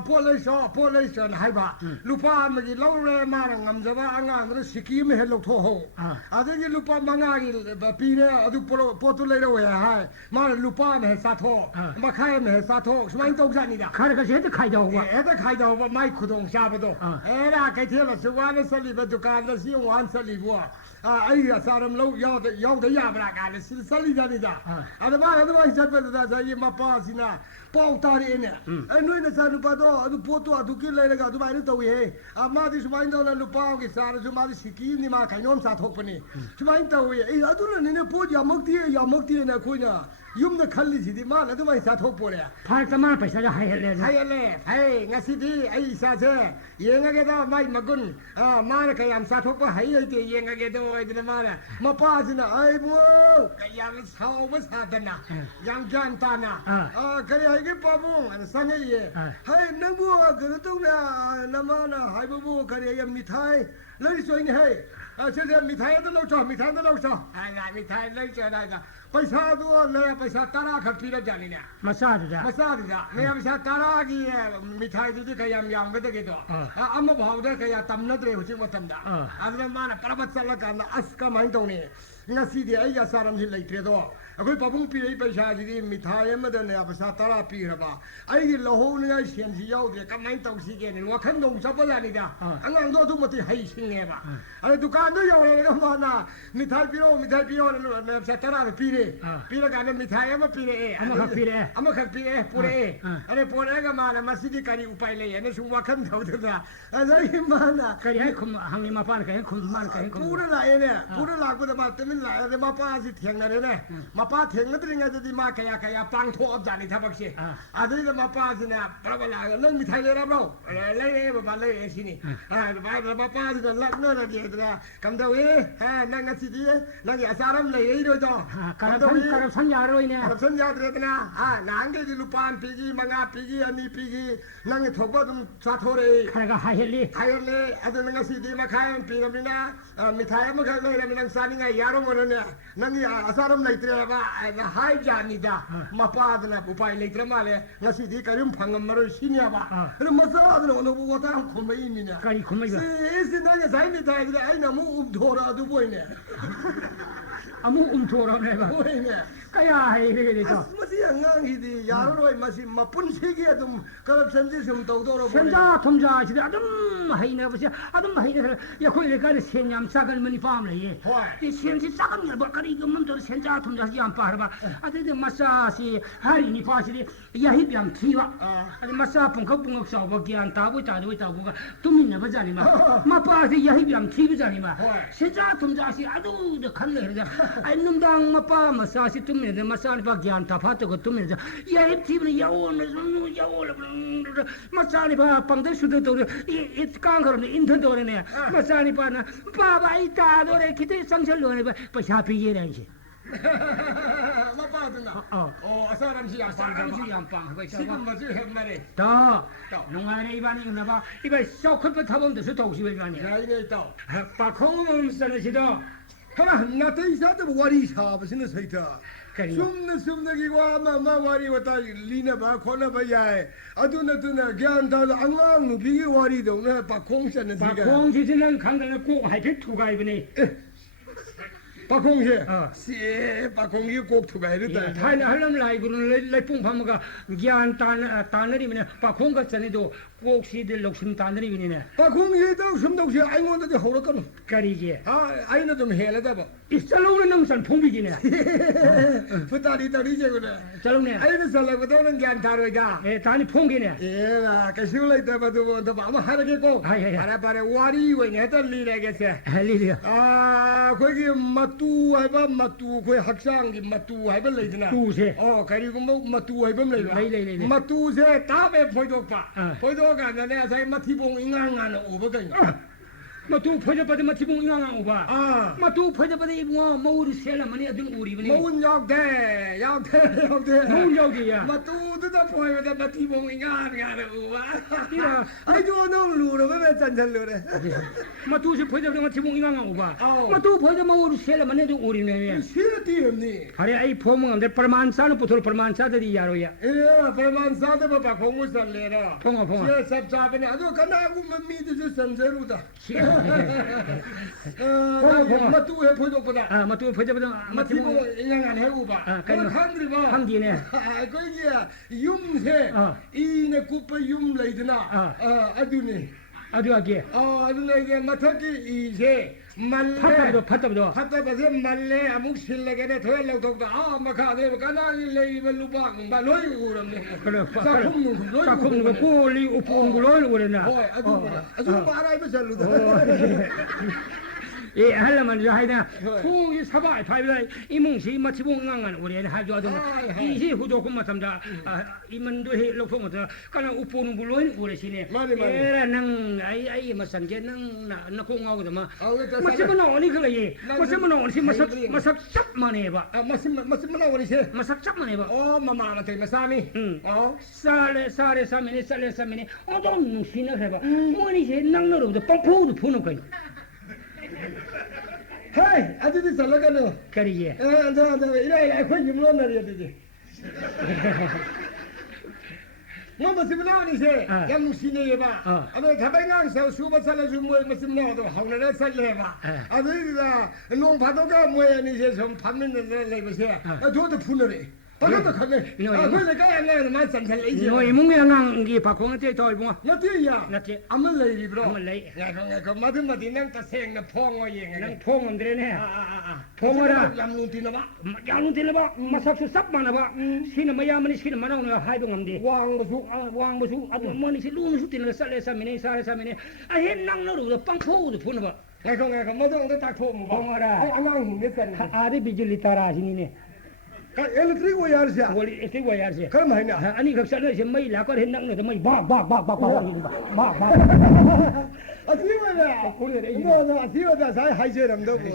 폴레이션 하이바 루파 먹이 로레 마랑 남자바 안가는 시키미 헬로 토호 아저기 루파 망아기 비레 아주 포툴레로 왜 하이 마 루파 메 사토 마카에 메 사토 스마인 동산이다 가르가 제도 가이도 와 애다 가이도 마이 구동 샤바도 에라 가이텔라 수완에 살리바 두칸다 시완 살리고 아이야 사람 로 야도 야브라 가르 살리다니다 아드바 잡베다 자이 마파시나 pautarine noi na sa lupa do adu poto adu kilele ga du mai to ye ama di sumain do na lupa ke sa su ma di siki ni ma kainom sa thok pani sumain to ye e adu ne ne po ya mokti na khoina yum na khalli si di ma na du mai sa thok po le phal tama paisa ja hayale hai ngasi di ai sa je ye nga ge da mai magun ma na kayam sa thok pa hai te ye nga ge do ai di ma na ma pa si na ai mo kayam sao ba sa dana yang jan ta na kaya cái babung anh sang cái gì hay nâng bùa cái nó tung là năm na hai bùa cái này em mithai lấy cho anh hay trên đây mithai nó lâu cho ngày mithai lấy cho đây là पैसा दो ले पैसा तारा खर्ची ले जानी ने मसाज जा मैं पैसा तारा की मिठाई दी कया याम के के तो अम भाव दे कया तमन दे हुची मतम दा अदर मान परबत चल का अस का माइन तो ने ngasi di ai ya saram si leitre do akoi papung pi ai paisa di mithai ma de ne paisa tara pi ra ba ai di loho ne ai sian si yau de ka main tong si ge ne wa khan dong sa ba la ni da angang do tu mati hai sing ne ba ai dukan do yau le ma na mithai pi ro ne paisa tara pi re pi ra ga ne mithai ma pi re ama khak pi re pure are pure ga ma na masidi kari upai le ne su wa khan do da ai ma na kari hai khum hang ma pan kai khum man kai khum pura la ne pura la ko da ma lại thì mà pa gì thiêng này nè mà 마빠 댕나들이가지 마 가야 빵토 업자니 타박시 아들이 마빠지나 브라발라 넌 미타이레라고 레레 바발레 에시니 마빠지나 락너라디라 감다웨 난가시디 나기 아사람 레이로죠 가랍 선야로이네 가랍 선야드레드나 난게지 루판 피기 망아 피기 아니 피기 난게 톡바 좀 좌토레 카라가 하헬리 아들 난가시디 마카연 피감이나 미타이 마카 레이라미난 사니가 야로 모르네 난이 아사람 레이트레바 하이자니다 마빠드나 부파이 레이트레 말에 나시디 가림 방금마를 신이야바 그럼 마사드나 오늘 보고 다 고메이미냐 가리 고메이가 세세 나게 사이미타이데 아이나 뭐 움도라도 보이네 아무 움토라네가 보이네 까야 해이게 되죠 마시 양강이디 야로이 마시 마뿐 세계에 좀 corruption 좀 도도로 현자 통자 시대 아dum하이네 버시 아dum 하이네 야 코이레 가리 세냠 사갈 머니 파음래 이 센지 사갈 뭐 가리 이거면 더 현자 통자 시 안파 봐 아들 마사시 하리니 파시리 야히비암 티와 아들 마사 punkok 사고 기안 타고 타고 타고 투민나 버자니마 마파시 야히비암 티비자니마 현자 통자시 아두 칸레 아이 놈당 마파 마사시 tum ne masani pa gyan ta phat ko tum ne ya hip thi ne ya o masani pa pangde shudu to it kang kar ne in do ne masani pa na pa ba ita do re kite sangchal lo ne pa sha pi ye ran shi 마빠드나 아사람 시 양빵 양빵 지금 뭐지 햄마리 더 농아네 이반이 나봐 이봐 쇼크부 타본데서 도시베 아니 야이네 또 바콩은 쓰는시도 하나 나한테 이사도 와리 사버스는 서이다 숨는 마 와리 왔다 리나 바 코나 바야에 아두나 갸안다 앙앙 비기 와리도 나 바콩선은 바콩지는 강간에 꼭 하이트 투가 이번에 바콩시 바콩이 꼭 투가이르다 타이나 할람 라이브는 레풍 파마가 갸안 타너리면 바콩가 전에도 꼭 시들 욕심 타너리면이네 바콩이도 숨동시 아이몬데 호러거든 가리지 아이는 좀 해라다 봐 이살로는 능선 풍비지네 부다리 다리제 그래 잘롱네 아이는 살라고도는 갸안타르가 다니 풍기네 예라 가시울라이다 봐도 아마 하르게고 바라바라 와리 왜네다 리라게세 리리야 거기 마뚜 해봐 마뚜 거기 학생이 마뚜 해봐 레이드나 두세 그리고 뭐 마뚜 해봐 레이드 마뚜세 다음에 보이도가 내가 사이 마티봉 인강하는 오버거든요 마뚜 퍼져버리 마티봉 인강한 오바 마뚜 퍼져버리 뭐 모르 셀라마니 아들 우리브니 모은 역대 모은 역대야 마뚜도 다 보여다 마티봉 인강하는 오바 아이도 너무 루로 왜 잔잔루래 마뚜시 퍼져버리 마티봉 인강한 오바 마뚜 퍼져 모르 셀라마니 아들 우리네 실티 없니 अरे आई फोम अंदर प्रमाण सा न पुथुर प्रमाण सा दे यारो या प्रमाण सा दे बाबा फोम सा ले रा फोम ये सब चापने अदो कना गु मम्मी दे संजरू दा मतु है फोजो पदा मतु फोजो पदा मति को इंगान है उबा खंद्री बा खंदी ने कोई जे युम से ई ने कुप युम लेदना अदुने अदु आगे अदुने मथकी ई से फटबदो मल्ले अमुक सिल्लगेने थोय लौथोकदा मखादे कनानि लेइबे लुबाक बा लोय उरमने साखुम पुली उपुंग लोय उरना होय अदु बाराइबे चलुदा 예 할라만 하이나 풍이 사바이 파이블 이몽시 마치봉 응앙한 우리는 하죠도 이시 후조금 마탐다 이만도 해 lok송도 kana upun buloin uresine era nang ai masange nang na kongau ma masimano ni khalai masimano si masak chap mane ba masimano ni se masak chap mane ba mama mate masami sale samene odon nusina ba moni se nang no do pangpo do puno kai Hey, aduh salahkan. Kariye. Ini aku jumlah nari aduh. Masih mana ni se? Yang musine ye ba. Aduh, tapi ngang saya subuh salah semua masih mana aduh. Hang nara salah ba. Aduh, nong padoka muai ni se som pamin nara lagi se. Aduh, tu punere. Pakai tu kami. Aku ni kaya ngai macam salah ini. Noi mungkin ngang di pakong tu toy bunga. Nanti ya. Nanti. Amal lagi bro. Amal lagi. Ya, kau mati nang taseng na pong oyeng. Nang pong andre ne. Pong ada. Yang nunti na ba? Yang nunti na ba? Masak susap mana ba? Sini maya mani sini mana orang hai dong amdi. Wang besu. Aduh mani si lu nusu tina sale samene sare samene. Ahen nang naru da pang po tu pun ba. Kau mati orang tak pong. Pong ada. Angang ni sen. Ada bijil tara sini ne. 그 엘렉트릭 와이어시야. 원래 이렇게 와야지. 그럼 하냐? 아니 그 살려서 뭐 라고 했는 거 뭐 막막막막 아티와야. 이거 아티와다 사이 하이제람도 뭐.